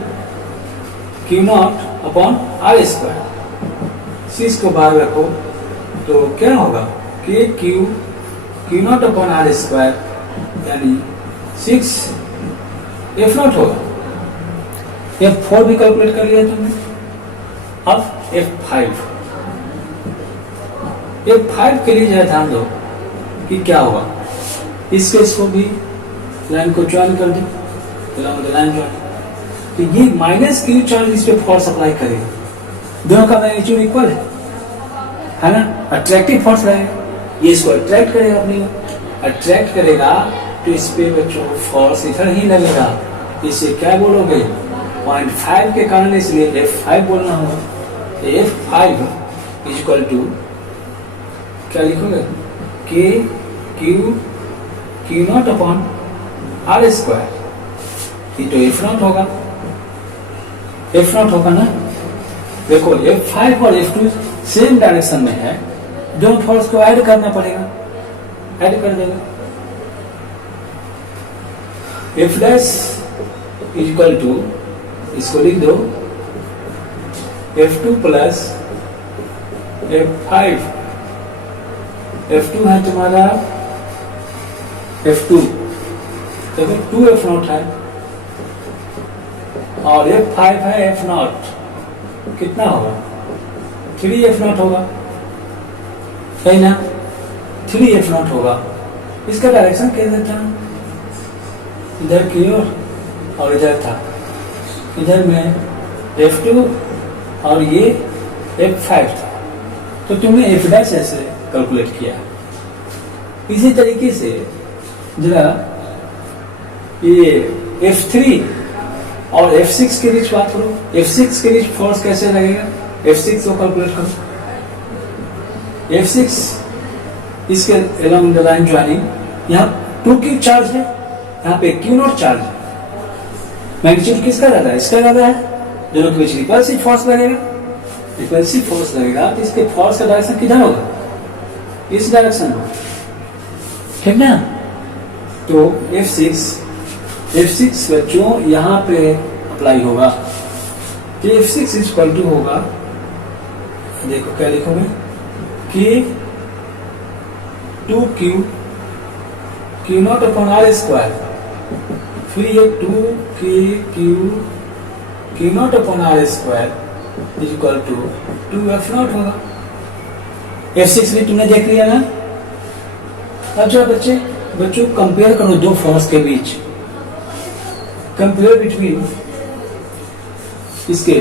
Q naught upon R square. 6 को बाहर रखो, तो क्या होगा? K Q naught upon R square, यानी 6F नॉट होगा। F4 भी कैलकुलेट कर लिया तुमने। अब F5 के लिए ध्यान दो कि क्या होगा। इस केस को भी लाइन को ज्वाइन कर दो, लाइन ज्वाइन। तो ये -Q चार्ज इस पे फोर्स अप्लाई करेगा। दोनों का मैग्नीट्यूड इक्वल है ना। अट्रैक्टिव फोर्स रहेगा, ये इसको अट्रैक्ट करेगा अपनी ओर। अट्रैक्ट करेगा तो इस पे बच्चों फोर्स इधर ही लगेगा। इसे क्या बोलोगे? 0.5 के कारण, इसलिए F5 बोलना होगा। F5 इक्वल टू क्या लिखोगे? K Q naught upon R square. ये तो F नॉट होगा, F नॉट होगा ना। देखो F5 और F2 सेम डायरेक्शन में है, दोनों फोर्स को ऐड करना पड़ेगा, ऐड कर देगा। F डैश इक्वल टू, इसको लिख दो F2 प्लस F5। F2 है तुम्हारा F2, देखो 2F नॉट है, और F5 है F नॉट। कितना होगा? 3F नॉट होगा, सही ना। 3F नॉट होगा। इसका डायरेक्शन कैसे था? इधर की ओर और इधर था। इधर में F2 और ये F5 था, तो तुमने F डैश ऐसे कैलकुलेट किया। इसी तरीके से जरा ये F3 और F6 के बीच बात करो। F6 के बीच फोर्स कैसे लगेगा? F6 को कैलकुलेट करो। F6 इसके अलोंग द लाइन ज्वाइनिंग, यहाँ 2Q चार्ज है, यहाँ पे Q नॉट चार्ज है। मैग्नीट्यूड किसका ज्यादा है? इसका ज्यादा है। दोनों के बीच रिपल्सिव फोर्स लगेगा, रिपल्सिव फोर्स लगेगा, तो इसके फोर्स का डायरेक्शन किधर होगा? इस डायरेक्शन में, ठीक ना। तो F6 बच्चों यहाँ पे अप्लाई होगा। तो F6 इक्वल टू होगा, देखो क्या लिखोगे? K 2Q naught upon R square. फिर ये 2K Q naught upon R square is equal to 2F0 होगा। F6 भी तुमने देख लिया ना। अच्छा बच्चों कंपेयर करो दो फोर्स के बीच, कंपेयर बिटवीन इसके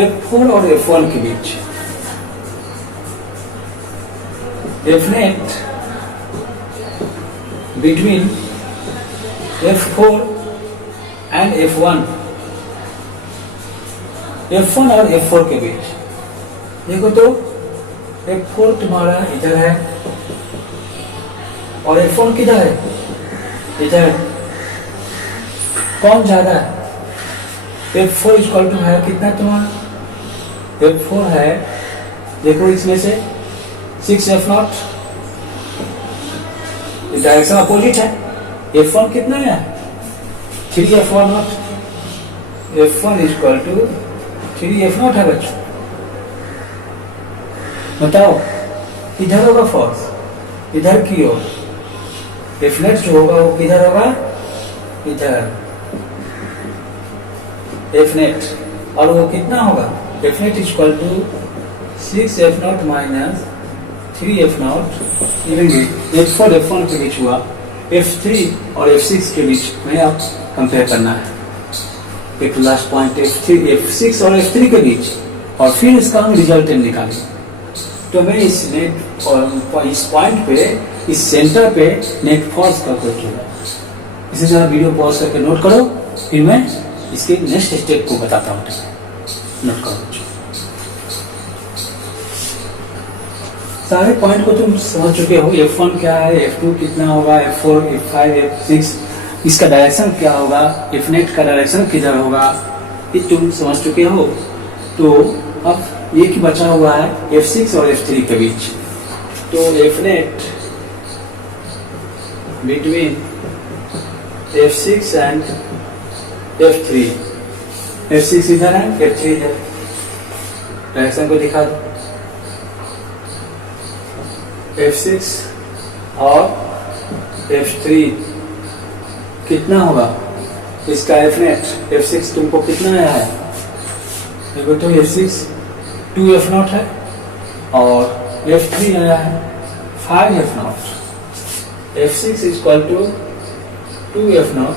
F4 और F1 के बीच। Fnet between F4 and F1, F1 और F4 के बीच देखो तो F4 तुम्हारा इधर है और F1 किधर है, इधर। कौन ज्यादा है? F4 इक्वल टू है कितना तुम्हारा? F4 है देखो इसमें से 6F0, डायरेक्शन अपोजिट है। F1 कितना है? 3F1। F1 equal to 3F0 है बच्चों। बताओ किधर होगा फोर्स? इधर की ओर। Fnet जो होगा वो किधर होगा? इधर Fnet, और वो कितना होगा? Fnet equal to 6F0 minus 3F0 F4 F1 के बीच हुआ, F3 और F6 के बीच में आप कंपेयर करना है। एक लास्ट पॉइंट F6 और F3 के बीच, और फिर इसका हम रिजल्टेंट निकालेंगे। तो मैं इस पॉइंट पे, इस सेंटर पे नेट फोर्स का कोट होगा। इसी तरह वीडियो पॉज करके नोट करो, फिर मैं इसके नेक्स्ट स्टेप को बताता हूँ। नोट करो। सारे पॉइंट को तुम समझ चुके हो। F1 क्या है, F2 कितना होगा, F4, F5, F6, इसका डायरेक्शन क्या होगा, Fnet का डायरेक्शन किधर होगा, ये तुम समझ चुके हो। तो अब एक ही बचा हुआ है F6 और F3 के बीच। तो Fnet between F6 and F3, F6 इधर है, F3 इधर। डायरेक्शन को दिखा दो। F6 और F3 कितना होगा इसका Fnet? F6 तुमको कितना आया है? देखो तो F6 2F0 है और F3 आया है 5F0। F6 equal to 2F0,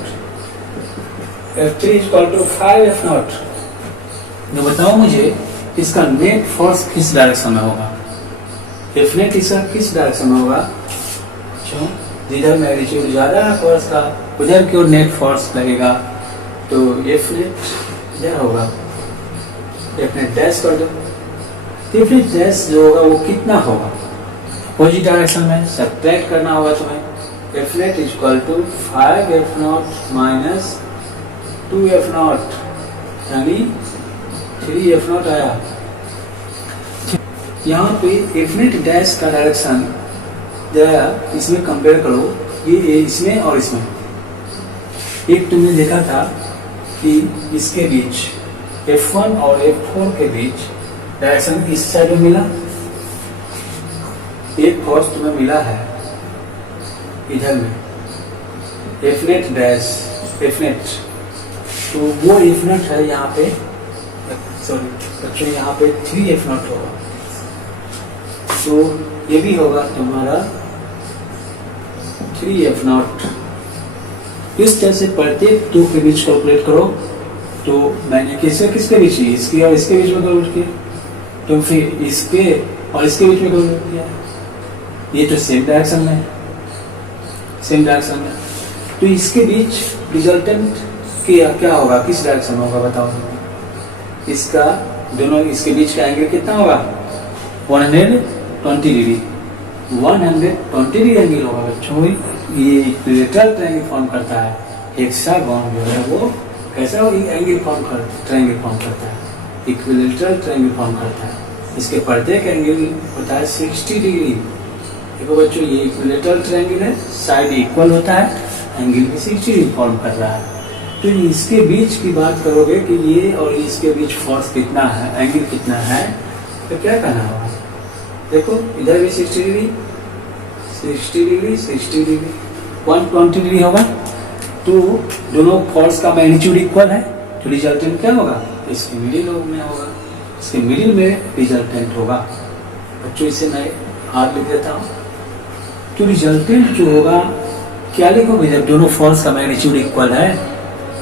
F3 equal to 5F0। तो बताओ मुझे इसका नेट फोर्स किस डायरेक्शन में होगा? Fnet इसका किस डायरेक्शन में होगा? जिधर मैग्नीट्यूड ज्यादा है फोर्स का, उधर की ओर नेट फोर्स लगेगा। तो Fnet इधर होगा। Fnet डैश कर दो। Fnet डैश जो होगा वो कितना होगा? अपोजिट डायरेक्शन में सब्ट्रैक्ट करना होगा तुम्हें। Fnet equal to 5F0 minus 2F0, यानी 3F0 आया। यहाँ पे Fnet डैश का डायरेक्शन जरा इसमें कंपेयर करो, ये इसमें और इसमें। एक तुमने देखा था कि इसके बीच F1 और F4 के बीच डायरेक्शन इस साइड में मिला, एक फोर्स तुम्हें मिला है इधर में Fnet डैश Fnet। तो वो Fnet है यहाँ पे, सॉरी बच्चों यहाँ पे 3F0 होगा। तो ये भी होगा तुम्हारा 3F0। इस तरह से प्रत्येक दो के बीच कैलकुलेट करो। तो मैंने किसके बीच, इसके और इसके बीच में कैलकुलेट किया, तो फिर इसके और इसके बीच में कैलकुलेट किया। ये तो सेम डायरेक्शन में, सेम डायरेक्शन में। तो इसके बीच रिजल्टेंट क्या होगा, किस डायरेक्शन में होगा बताओ। इसका दोनों इसके बीच का एंगल कितना होगा? 120 डिग्री। 120 डिग्री एंगल होगा बच्चों। ये इक्विलेटरल ट्रायंगल फॉर्म करता है। हेक्सागोन जो है वो कैसा एंगल फॉर्म करता है, इक्विलेटरल ट्रायंगल फॉर्म करता है। इसके प्रत्येक एंगल होता है 60 डिग्री। देखो बच्चों ये इक्विलेटरल ट्रायंगल है, साइड इक्वल होता है, एंगल भी 60 डिग्री फॉर्म कर रहा है। तो इसके बीच की बात करोगे कि ये और इसके बीच फोर्स कितना है, एंगल कितना है, तो क्या कहना होगा? देखो इधर भी 60 डिग्री, 60 डिग्री, 60 डिग्री, 120 डिग्री होगा। तो दोनों फोर्स का मैग्नीट्यूड इक्वल है, तो रिजल्टेंट क्या होगा? इसके मिडिल में होगा। इसके मिडिल में रिजल्टेंट होगा। बच्चों इसे मैं आर लिख देता हूँ। तो रिजल्टेंट जो होगा क्या लिखोगे जब दोनों फोर्स का मैग्नीट्यूड इक्वल है?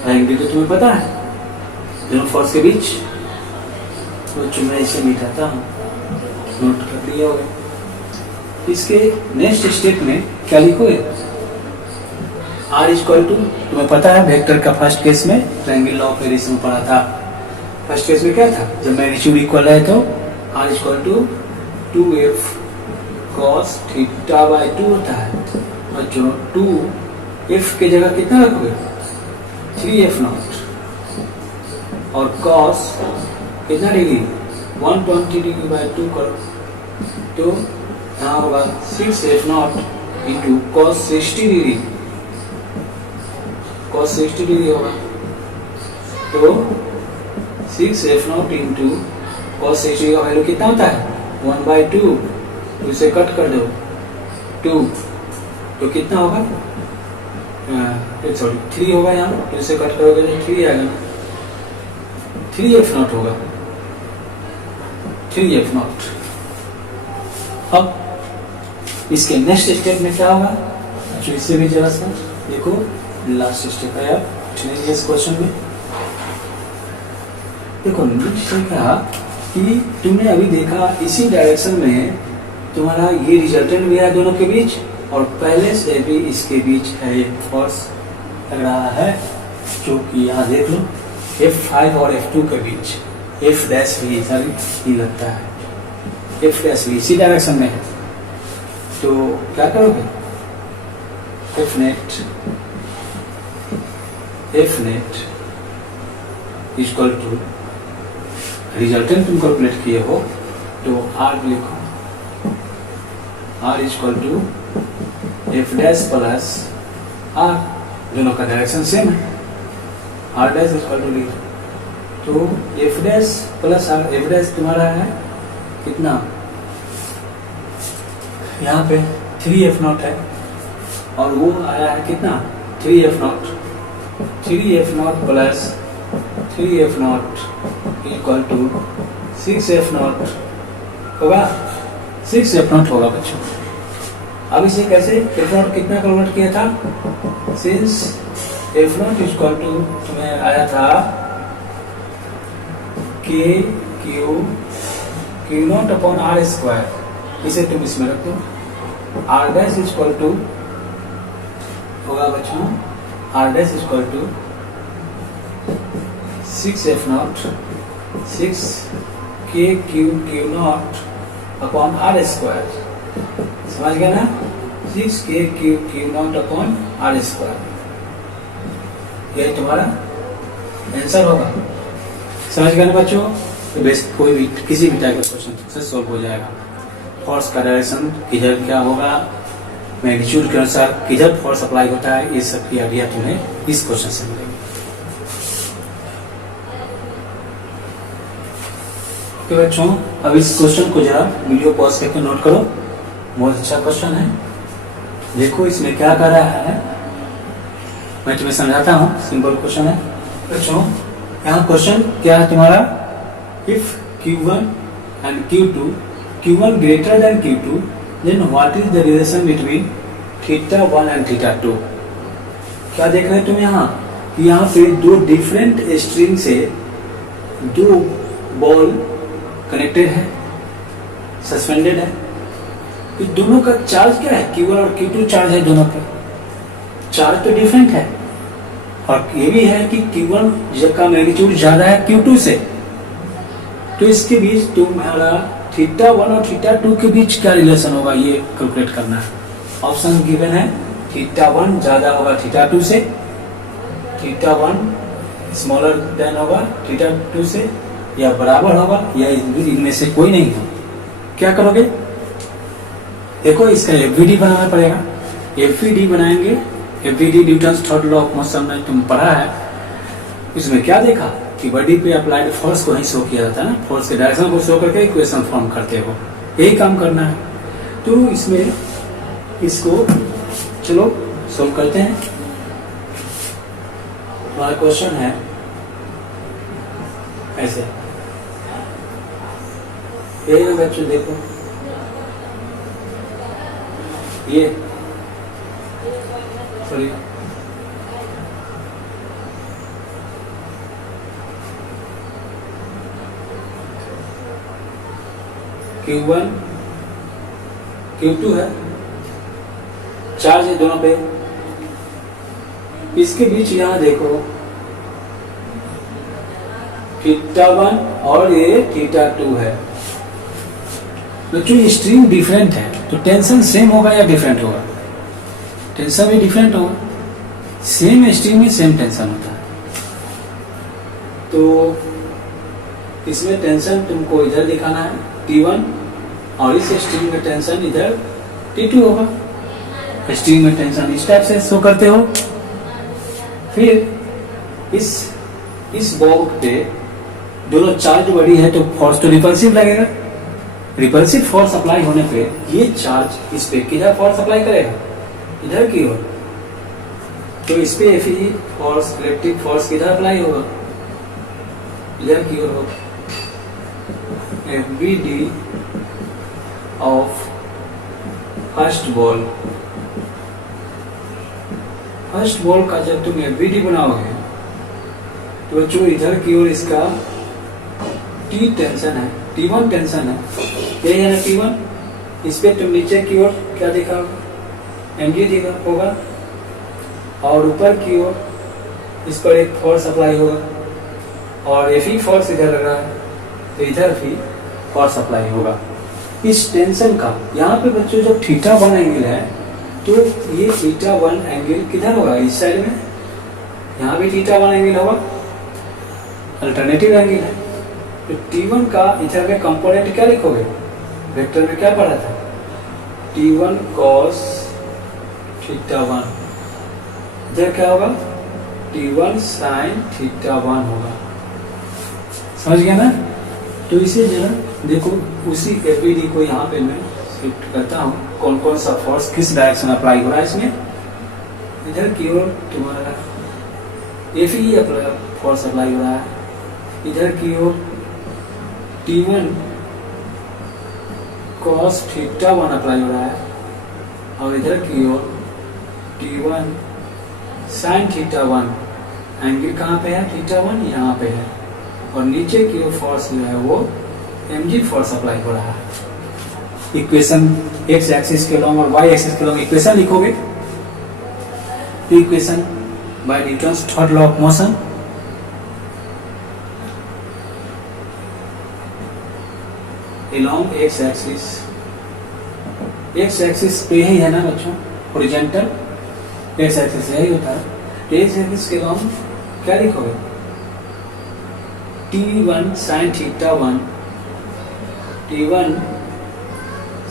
एंगल तो तुम्हें पता है दोनों फोर्स के बीच। तो बच्चों मैं इसे मिटाता हूँ, नोट कर लिया होगा। इसके नेक्स्ट स्टेप में क्या लिखोगे? आर इक्वल टू, तुम्हें पता है वेक्टर का फर्स्ट केस में ट्रायंगल लॉ ऑफ एरिया में पढ़ा था। फर्स्ट केस में क्या था? जब मैग्नीट्यूड इक्वल है तो R equal to 2f cos theta by 2 होता है। बच्चों 2f के जगह कितना रखोगे? 3f नॉट, और cos कितना डिग्री? 120 डिग्री बाई 2 करो तो यहाँ होगा 6f not into cos 60 degree. cos 60 degree होगा तो 6f नॉट इंटू cos 60 का वैल्यू कितना होता है? 1/2। तो इसे कट कर दो 2 तो कितना होगा? सॉरी 3 होगा यहाँ। तो इसे कट करोगे तो 3 आएगा, 3f नॉट होगा, 3f नॉट। अब इसके नेक्स्ट स्टेप में क्या होगा? जो इससे भी जरा सा देखो, लास्ट स्टेप है यार, कुछ नहीं है इस क्वेश्चन में। देखो नेक्स्ट क्या कि तुमने अभी देखा इसी डायरेक्शन में तुम्हारा ये रिजल्टेंट भी है दोनों के बीच, और पहले से भी इसके बीच है एक फोर्स लग रहा है जो कि यहाँ देख लो F5 और F2 के बीच F डैश भी ही लगता है, F डैश भी इसी डायरेक्शन में है। तो क्या करोगे? F net equal to resultant तुम कैलकुलेट किए हो तो R लिखो, R equal to F dash plus R, दोनों का डायरेक्शन सेम है, R डैश इक्वल टू लिखो तो F dash plus R। F dash तुम्हारा है कितना? यहाँ पे 3f नॉट है और वो आया है कितना? 3f naught. 3f naught plus 3f naught equal to 6f naught होगा, 6f नॉट होगा बच्चों। अब इसे कैसे f नॉट कितना कन्वर्ट किया था? Since f naught equal to तुम्हें आया था Q naught upon R square, इसे तुम इसमें रख दो। R डैश इक्वल टू होगा बच्चों, R dash equal to 6f naught 6 Q naught upon R square, समझ गए ना? 6 Q naught upon R square, यही तुम्हारा आंसर होगा। समझ गए ना बच्चों? तो बेसिक कोई भी किसी भी टाइप का क्वेश्चन से सॉल्व हो जाएगा। फोर्स का डायरेक्शन किधर क्या होगा, मैग्नीट्यूड के अनुसार किधर फोर्स अप्लाई होता है, ये सब की आइडिया तुम्हें इस क्वेश्चन से मिलेगी। तो बच्चों अब इस क्वेश्चन को जरा वीडियो पॉज करके नोट करो, बहुत अच्छा क्वेश्चन है। देखो इसमें क्या कर रहा है, मैं तुम्हें समझाता हूँ। सिंपल क्वेश्चन है बच्चों। यहाँ क्वेश्चन क्या है तुम्हारा? If Q1 and Q1 greater than Q2, then what is the relation between θ1 and θ2? क्या देख रहे हैं तुम यहाँ कि यहाँ पे दो डिफरेंट स्ट्रिंग से दो बॉल कनेक्टेड है, सस्पेंडेड है। तो दोनों का चार्ज क्या है? Q1 और Q2 चार्ज है, दोनों का चार्ज तो डिफरेंट है। और ये भी है कि Q1 का मैग्नीट्यूड ज्यादा है Q2 से, तो इसके बीच तुम्हारा θ1 और θ2 के बीच क्या रिलेशन होगा ये कैलकुलेट करना है। ऑप्शन गिवन है θ1 ज्यादा होगा θ2 से, θ1 स्मॉलर देन होगा θ2 से, या बराबर होगा, या इनमें से कोई नहीं हो। क्या करोगे? देखो इसका एफवीडी बनाना पड़ेगा। एफवीडी बनाएंगे, FBD Newton's third law of motion में तुम पढ़ा है। इसमें क्या देखा कि बॉडी पे अप्लाइड फोर्स को ही शो किया जाता है ना, फोर्स के डायरेक्शन को शो करके इक्वेशन फॉर्म करते हो, यही काम करना है। तो इसमें इसको चलो सोल्व करते हैं। हमारा क्वेश्चन है ऐसे, ये ना बच्चों देखो, ये सॉरी Q1 Q2 है, चार्ज है दोनों पे। इसके बीच यहां देखो θ1 और ये θ2 है। बच्चों ये स्ट्रिंग डिफरेंट है तो टेंशन सेम होगा या डिफरेंट होगा? टेंशन भी डिफरेंट होगा। सेम स्ट्रिंग में सेम टेंशन होता है, तो इसमें टेंशन तुमको इधर दिखाना है T1, और इस स्ट्रिंग में टेंशन इधर T2 होगा। स्ट्रिंग में टेंशन इस टाइप से शो करते हो। फिर इस बॉक्स पे दोनों चार्ज बड़ी है तो फोर्स तो रिपल्सिव लगेगा। रिपल्सिव फोर्स अप्लाई होने पे ये चार्ज इस पे किधर फोर्स अप्लाई करेगा? इधर की ओर। तो इस पे Fe फोर्स, इलेक्ट्रिक फोर्स किधर अप्लाई होगा? इधर की ओर होगा। FBD of first ball, first ball का जब तुम FBD बनाओगे तो जो इधर की ओर इसका T टेंशन है, T1 टेंशन है, ये है ना T1। इस पे तुम नीचे की ओर क्या दिखा? mg दिखा होगा, और ऊपर की ओर इस पर एक फोर्स अप्लाई होगा, और Fe फोर्स इधर लग रहा है तो इधर भी फोर्स अप्लाई होगा। इस टेंशन का यहाँ पे बच्चों जब θ1 एंगल है तो ये θ1 एंगल किधर होगा? इस साइड में। यहाँ भी θ1 एंगल होगा, अल्टरनेटिव एंगल है। तो T1 का इधर में कंपोनेंट क्या लिखोगे? वेक्टर में क्या पढ़ा था? T1 cos θ1। इधर क्या होगा? T1 sin θ1 होगा। समझ गया ना? तो इसे जरा देखो, उसी FBD को यहाँ पे मैं शिफ्ट करता हूँ। कौन कौन सा फोर्स किस डायरेक्शन अप्लाई हो रहा है इसमें? इधर की ओर तुम्हारा Fe फोर्स अप्लाई हो रहा है, इधर की ओर T1 cos θ1 अप्लाई हो रहा है, और इधर की ओर T1 sin θ1। एंगल कहाँ पे है? θ1 यहाँ पे है, और नीचे की ओर फोर्स जो है वो mg फोर्स अप्लाई हो रहा है। इक्वेशन x एक्सिस के लॉन्ग और y एक्सिस के लॉन्ग इक्वेशन लिखोगे। Equation by Newton's third law of motion. along x axis पे ही है ना बच्चों, हॉरिजॉन्टल x एक्सिस यही होता है। x एक्सिस के लॉन्ग क्या लिखोगे? T1 sin θ1, T1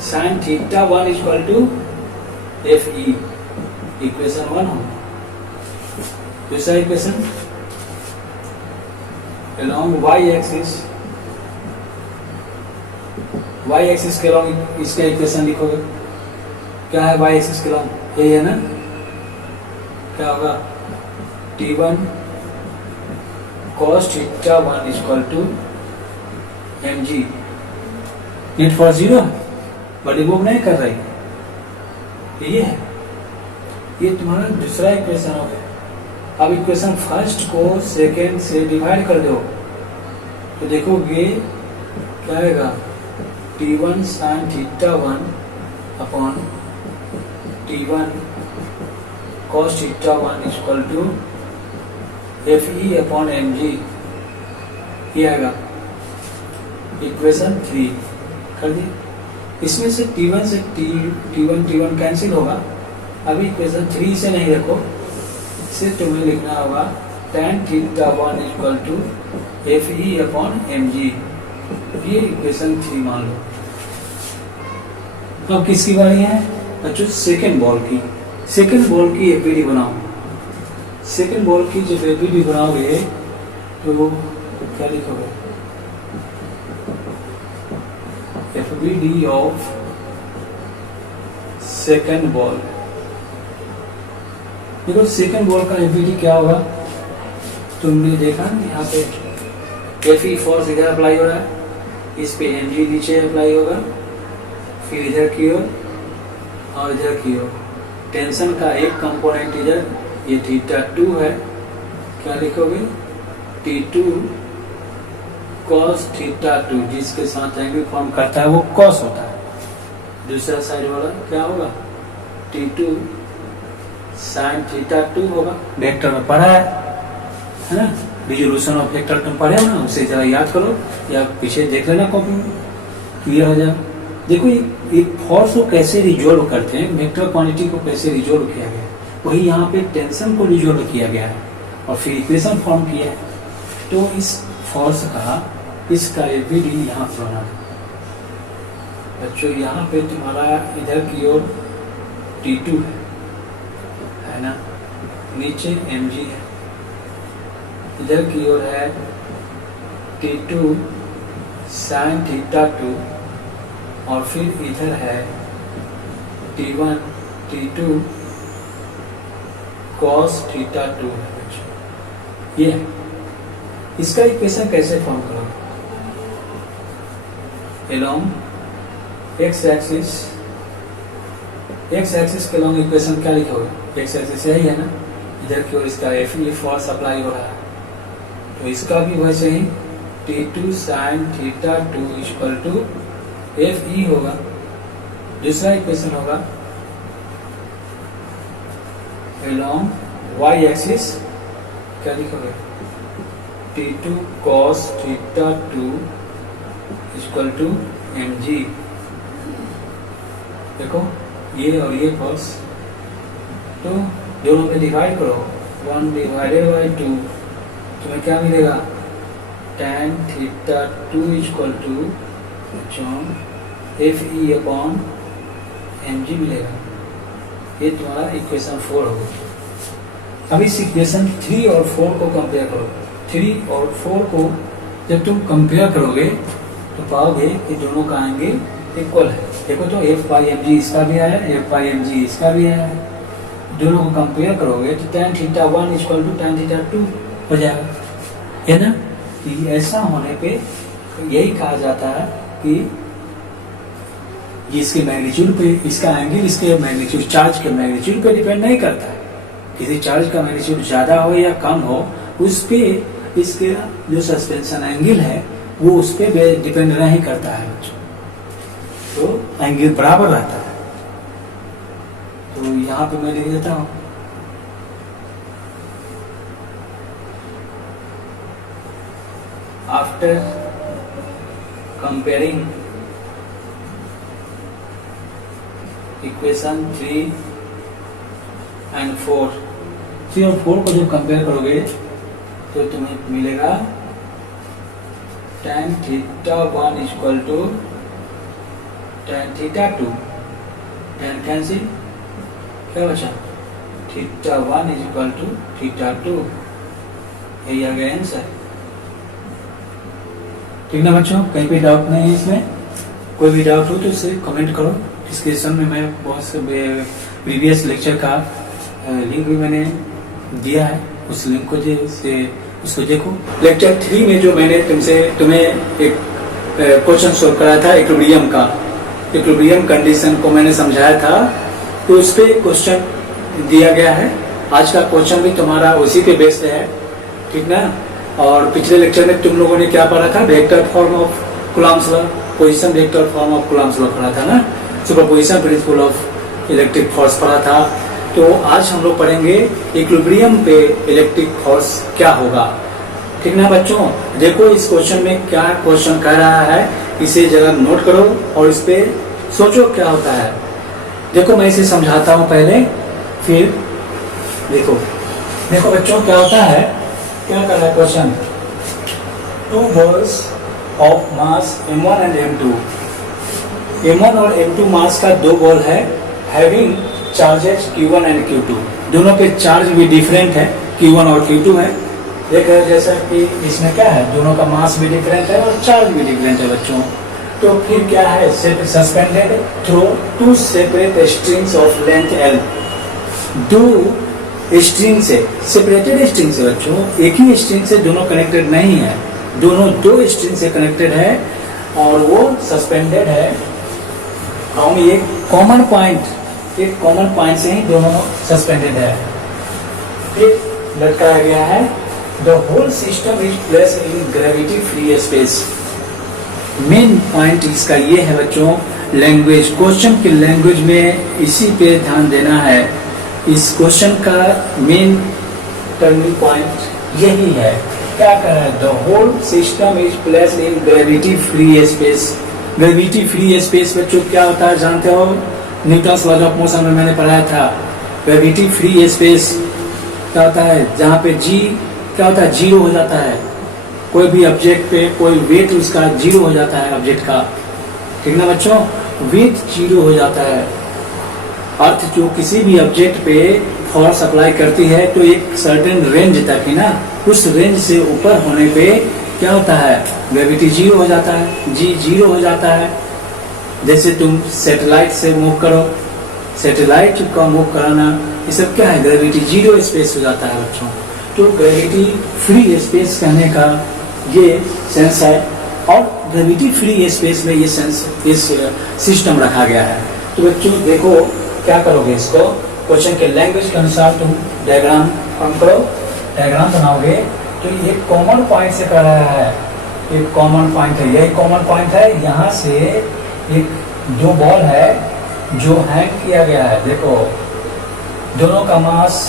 sin θ1 equal to Fe, equation 1 हो। दूसरा इक्वेशन along y एक्सिस के लॉन्ग इसका इक्वेशन लिखोगे। क्या है y एक्सिस के लॉन्ग? ये है ना, क्या होगा? T1 cos θ1 equal to mg। Net force zero body move नहीं कर रही, ये है। ये तुम्हारा दूसरा इक्वेशन हो गया। अब इक्वेशन फर्स्ट को सेकेंड से डिवाइड कर दो तो देखोगे क्या आएगा? T1 sin θ1 upon T1 cos θ1 equal to Fe upon mg। ये आएगा इक्वेशन 3 कर दिए। इसमें से T1 से T1 कैंसिल होगा। अभी इक्वेशन 3 से नहीं रखो, इसे तुम्हें लिखना होगा tan θ1 equal to Fe upon mg। ये इक्वेशन 3 मान लो। तो अब किसकी बारी है बच्चों? सेकेंड बॉल की। सेकेंड बॉल की FBD बनाओ। सेकेंड बॉल की जब FBD बनाओगे तो क्या लिखोगे? FBD of second ball. देखो सेकेंड बॉल का FBD क्या होगा? तुमने देखा ना यहाँ पे Fe फोर्स इधर अप्लाई हो रहा है, इस पे mg नीचे अप्लाई होगा, फिर इधर की ओर और इधर की ओर। टेंशन का एक कंपोनेंट इधर, ये θ2 है, क्या लिखोगे T2 cos θ2, जिसके साथ एंगल फॉर्म करता है वो cos होता है। दूसरा साइड वाला क्या होगा T2 sin θ2 होगा। वेक्टर में पढ़ा है ना, रिजोल्यूशन ऑफ वेक्टर तुम पढ़े हो ना, उसे जरा याद करो या पीछे देख लेना कॉपी में, क्लियर हो जाए। देखो एक फोर्स को कैसे रिजोल्व करते हैं, वेक्टर क्वांटिटी को कैसे रिजोल्व किया गया है, वही यहाँ पे टेंशन को रिजोल्व किया गया है और फिर इक्वेशन फॉर्म किया है। तो इस फोर्स का इसका एबीडी यहाँ पर बना बच्चों। यहाँ पे तुम्हारा इधर की ओर T2 है ना, नीचे mg है, इधर की ओर है T2 sin θ2 और फिर इधर है T1 T2 cos θ2 है बच्चों। ये इसका इक्वेशन कैसे फॉर्म करोगे, along x एक्सिस के लॉन्ग इक्वेशन क्या लिखोगे, x एक्सिस यही है ना, इधर की ओर इसका Fe फोर्स अप्लाई हो रहा है, तो इसका भी वैसे ही T2 sin θ2 equal to Fe होगा। दूसरा इक्वेशन होगा along y एक्सिस क्या लिखोगे T2 cos θ2 equal to mg। देखो ये और ये फोर्स, तो दोनों में डिवाइड करो, 1 डिवाइडेड बाई 2, तुम्हें क्या मिलेगा tan θ2 equal to Fe upon mg मिलेगा। ये तुम्हारा इक्वेशन 4 होगा। अब इस इक्वेशन 3 और 4 को कंपेयर करो। 3 और 4 को जब तुम कंपेयर करोगे तो पाओगे कि दोनों का एंगल इक्वल है। देखो तो F बाई mg इसका भी आया, F बाई mg इसका भी आया है, दोनों को कंपेयर करोगे तो tan θ1 इक्वल टू tan θ2 हो जाएगा, है ना। कि ऐसा होने पे यही कहा जाता है कि इसके मैग्नीट्यूड पे इसका एंगल इसके मैग्नीट्यूड चार्ज के मैग्नीट्यूड पे डिपेंड नहीं करता है। किसी चार्ज का मैग्नीट्यूड ज्यादा हो या कम हो, उस पे इसके जो सस्पेंशन एंगल है वो उस पे डिपेंड नहीं करता है बच्चों, तो एंगल बराबर रहता है। तो यहाँ पे मैं लिख देता हूँ आफ्टर कंपेयरिंग इक्वेशन 3 एंड 4, 3 और 4 को जब कंपेयर करोगे तो तुम्हें मिलेगा tan θ1 equal to tan θ2, tan cancel क्या बचा θ1 इक्वल टू θ2, यही आ गया आंसर। ठीक ना बच्चों, कहीं पे डाउट नहीं है इसमें, कोई भी डाउट हो तो इसे कमेंट करो। डिस्क्रिप्शन में मैं बहुत से प्रीवियस लेक्चर का लिंक भी मैंने दिया है, उस लिंक को उसको देखो। लेक्चर 3 में जो मैंने तुम्हें एक क्वेश्चन सोल्व कराया था इक्विलिब्रियम का, इक्विलिब्रियम कंडीशन को मैंने समझाया था, तो उस पे क्वेश्चन दिया गया है। आज का क्वेश्चन भी तुम्हारा उसी पे बेस्ड है, ठीक ना। और पिछले लेक्चर में तुम लोगों ने क्या पढ़ा था, vector form of Coulomb's law, position vector form of Coulomb's law पढ़ा था ना, superposition principle of electric force पढ़ा था। तो आज हम लोग पढ़ेंगे इक्विलिब्रियम पे इलेक्ट्रिक फोर्स क्या होगा, ठीक ना बच्चों। देखो इस क्वेश्चन में क्या क्वेश्चन कह रहा है, इसे जरा नोट करो और इस पे सोचो क्या होता है। देखो मैं इसे समझाता हूँ पहले, फिर देखो बच्चों क्या होता है, क्या कर रहा है question, 2 balls of mass m1 and m2, m1 और m2 मास का 2 बॉल है, having charges q1 and q2, दोनों पे चार्ज भी डिफरेंट है, q1 और q2 है। देखो जैसा कि इसमें क्या है, दोनों का मास भी डिफरेंट है और चार्ज भी डिफरेंट है बच्चों। तो फिर क्या है, suspended through 2 separate strings of length l, 2 string से, सेपरेटेड स्ट्रिंग से बच्चों, एक ही स्ट्रिंग से दोनों कनेक्टेड नहीं है, दोनों 2 स्ट्रिंग से कनेक्टेड है। और वो सस्पेंडेड है। हम एक कॉमन पॉइंट से ही दोनों सस्पेंडेड है। फिर लटकाया गया है। The whole system is placed in gravity free space. Main point इसका ये है बच्चों, लैंग्वेज, क्वेश्चन की लैंग्वेज में इसी पे ध्यान देना है। इस क्वेश्चन का मेन टर्निंग पॉइंट यही है। क्या कह रहा है? The whole system is placed in gravity free space. Gravity free space बच्चों क्या होता है जानते हो? न्यूटन्स लॉज ऑफ मोशन में मैंने पढ़ाया था। ग्रेविटी फ्री स्पेस क्या होता है? जहाँ पे जी क्या होता है? जीरो हो जाता है। कोई भी ऑब्जेक्ट पे कोई वेट उसका जीरो हो जाता है ऑब्जेक्ट का, ठीक ना बच्चों? वेट जीरो हो जाता है। अर्थ जो किसी भी ऑब्जेक्ट पे फोर्स अप्लाई करती है तो एक सर्टेन रेंज तक ही ना, उस रेंज से ऊपर होने पे क्या होता है? ग्रेविटी जीरो हो जाता है, जी जीरो हो जाता है। जैसे तुम सैटेलाइट से मूव करो, सैटेलाइट का मूव कराना, ये सब क्या है? ग्रेविटी जीरो स्पेस हो जाता है बच्चों। तो ग्रेविटी फ्री स्पेस कहने का ये सेंस है, और ग्रेविटी फ्री स्पेस में ये सेंस, इस सिस्टम रखा गया है। तो बच्चों देखो क्या करोगे, इसको क्वेश्चन के लैंग्वेज के अनुसार तुम डायग्राम फॉर्म करो, डायग्राम बनाओगे। तो ये कॉमन पॉइंट से कर रहा है, एक कॉमन पॉइंट है, यही कॉमन पॉइंट है। यहाँ से एक जो बॉल है जो हैंग किया गया है, देखो दोनों का मास,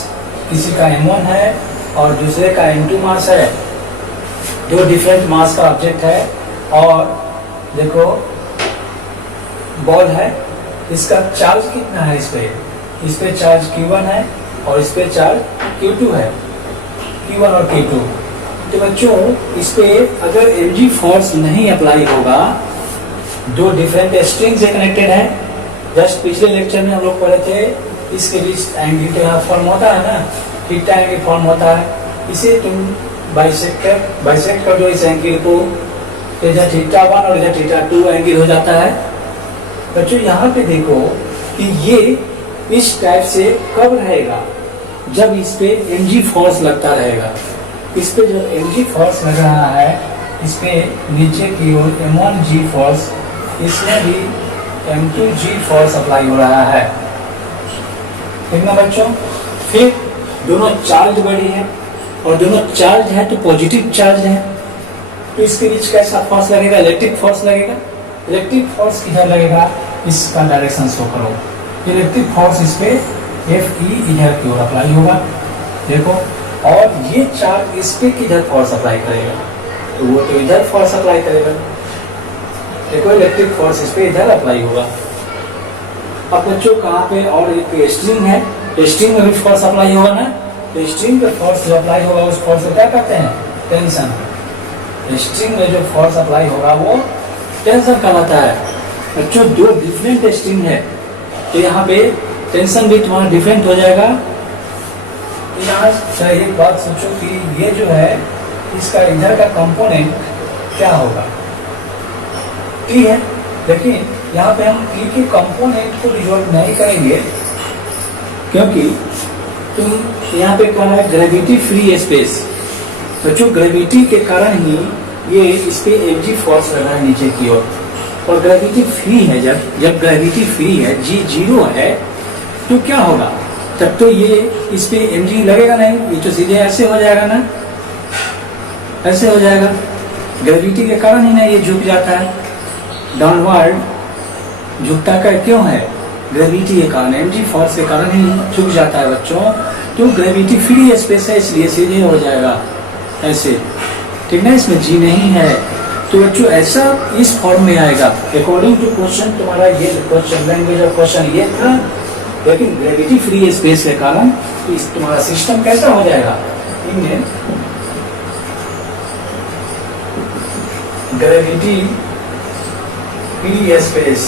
किसी का m1 है और दूसरे का m2 मास है। दो डिफरेंट मास का ऑब्जेक्ट है, और देखो बॉल है, इसका चार्ज कितना है? इस पे चार्ज Q1 है और इस पे चार्ज Q2 है, Q1 और Q2। तो बच्चों इस पे अगर mg फोर्स नहीं अप्लाई होगा, दो डिफरेंट स्ट्रिंग से कनेक्टेड है। जस्ट पिछले लेक्चर में हम लोग पढ़े थे, इसके बीच एंगल तो यहाँ फॉर्म होता है ना, थीटा एंगल फॉर्म होता है। इसे तुम बाइसेक्ट कर दो इस एंगल को, इधर थीटा 1 और इधर थीटा 2 एंगल हो जाता है। बच्चों यहाँ पे देखो कि ये इस टाइप से कब रहेगा? जब इस पे mg फोर्स लगता रहेगा। इस पे जो mg फोर्स लग रहा है, इस पे नीचे की ओर m1g फोर्स, इसमें भी m2g फोर्स अप्लाई हो रहा है, ठीक ना बच्चों? फिर दोनों चार्ज बड़ी है, और दोनों चार्ज है तो पॉजिटिव चार्ज है, तो इसके बीच कैसा फोर्स लगेगा? इलेक्ट्रिक फोर्स लगेगा। इलेक्ट्रिक फोर्स किधर लगेगा? इसका डायरेक्शन शो करो। इलेक्ट्रिक फोर्स इस पे Fe इधर की ओर अप्लाई होगा, देखो। और ये चार्ज इस पे किधर फोर्स अप्लाई करेगा? तो वो तो इधर फोर्स अप्लाई करेगा, देखो इलेक्ट्रिक फोर्स इस पे इधर अप्लाई होगा। अब बच्चों कहाँ पे? और एक स्ट्रिंग है, स्ट्रिंग में भी फोर्स अप्लाई होगा ना, तो स्ट्रिंग पे फोर्स जो अप्लाई होगा उस फोर्स को क्या कहते हैं? टेंशन। स्ट्रिंग में जो फोर्स अप्लाई होगा वो टेंशन कहलाता है। बच्चों दो डिफरेंट स्ट्रिंग है, तो यहाँ पे टेंशन भी तुम्हारा डिफरेंट हो जाएगा। यहाँ से एक बात सोचो कि ये जो है, इसका इधर का कंपोनेंट क्या होगा? T है, लेकिन यहाँ पे हम T के कंपोनेंट को रिजॉल्व नहीं करेंगे, क्योंकि तुम यहाँ पे कह रहा है ग्रेविटी फ्री स्पेस। बच्चों ग्रेविटी के कारण ही ये इस पे mg फोर्स लग रहा है नीचे की ओर, और ग्रेविटी फ्री है। जब ग्रेविटी फ्री है, g जीरो है, तो क्या होगा? तब तो ये इस पे mg लगेगा नहीं, ये तो सीधे ऐसे हो जाएगा ना, ऐसे हो जाएगा। ग्रेविटी के कारण ही ना ये झुक जाता है, डाउनवर्ड झुकता का क्यों है? ग्रेविटी के कारण, mg फोर्स के कारण ही झुक जाता है बच्चों। तो ग्रेविटी फ्री स्पेस है, इसलिए सीधे हो जाएगा ऐसे, ठीक ना? इसमें जी नहीं है, तो बच्चों ऐसा इस फॉर्म में आएगा अकॉर्डिंग टू क्वेश्चन। तुम्हारा ये क्वेश्चन लैंग्वेज और क्वेश्चन ये था, लेकिन ग्रेविटी फ्री स्पेस के कारण इस तुम्हारा सिस्टम कैसा हो जाएगा? इनमें ग्रेविटी फ्री स्पेस।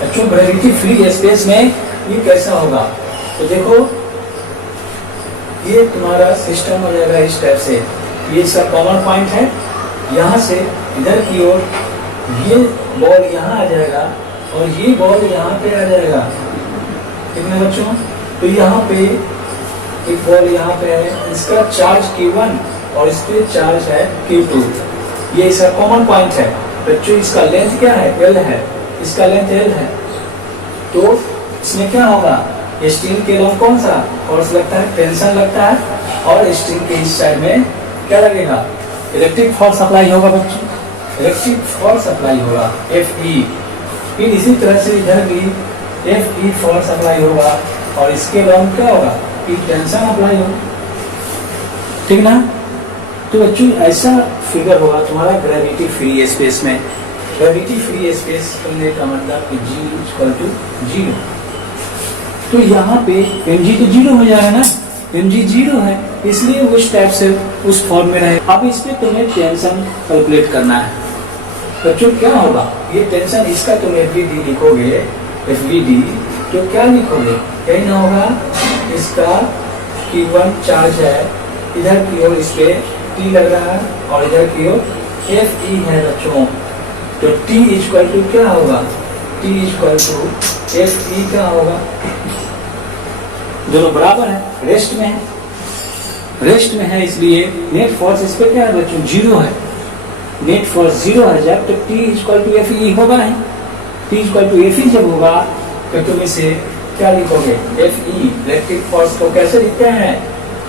बच्चों ग्रेविटी फ्री स्पेस में ये कैसा होगा? तो देखो ये तुम्हारा सिस्टम हो जाएगा इस टाइप से। ये इसका कॉमन पॉइंट है, यहाँ से इधर की ओर ये बॉल यहाँ आ जाएगा और ये बॉल यहाँ पे आ जाएगा, ठीक है बच्चों? तो यहाँ पे एक बॉल यहाँ पे है, इसका चार्ज Q1 और इस पे चार्ज है Q2। ये इसका कॉमन पॉइंट है। बच्चों इसका लेंथ क्या है, एल है, इसका लेंथ एल है, तो इसमें क्या होगा, स्ट्रिंग के लॉन्ग कौन सा फोर्स लगता है, टेंशन लगता है, और स्ट्रिंग के इस साइड में क्या लगेगा, इलेक्ट्रिक फोर्स अप्लाई होगा बच्चों, इलेक्ट्रिक फोर्स अप्लाई होगा Fe। फिर इसी तरह से इधर भी Fe फोर्स अप्लाई होगा, और इसके लॉन्ग क्या होगा, कि टेंशन अप्लाई होगा, ठीक ना। तो बच्चों ऐसा फिगर होगा तुम्हारा ग्रेविटी फ्री स्पेस में। ग्रेविटी फ्री स्पेस करने का मतलब कि G इक्वल टू 0। तो यहाँ पे mg तो 0 हो जाएगा ना, mg 0 है, इसलिए उस टाइप से उस फॉर्म में रहे। अब इस पे तुम्हें टेंशन कैलकुलेट करना है बच्चों। क्या होगा, ये टेंशन इसका तुम FVD लिखोगे, FVD तो क्या लिखोगे, कहीं ना होगा इसका Q1 चार्ज है, इधर की ओर इस पे T लग रहा है, और इधर की ओर Fe है बच्चों। तो T इक्वल टू क्या होगा, T इक्वल टू Fe क्या होगा, दोनों बराबर है, रेस्ट में है, रेस्ट में है, इसलिए नेट फोर्स इस पे क्या है बच्चों, 0 है, नेट फोर्स 0 है जब, तो T इक्वल टू Fe होगा है। T इक्वल टू Fe जब होगा तो तुम इसे क्या लिखोगे, Fe इलेक्ट्रिक फोर्स को कैसे लिखते हैं,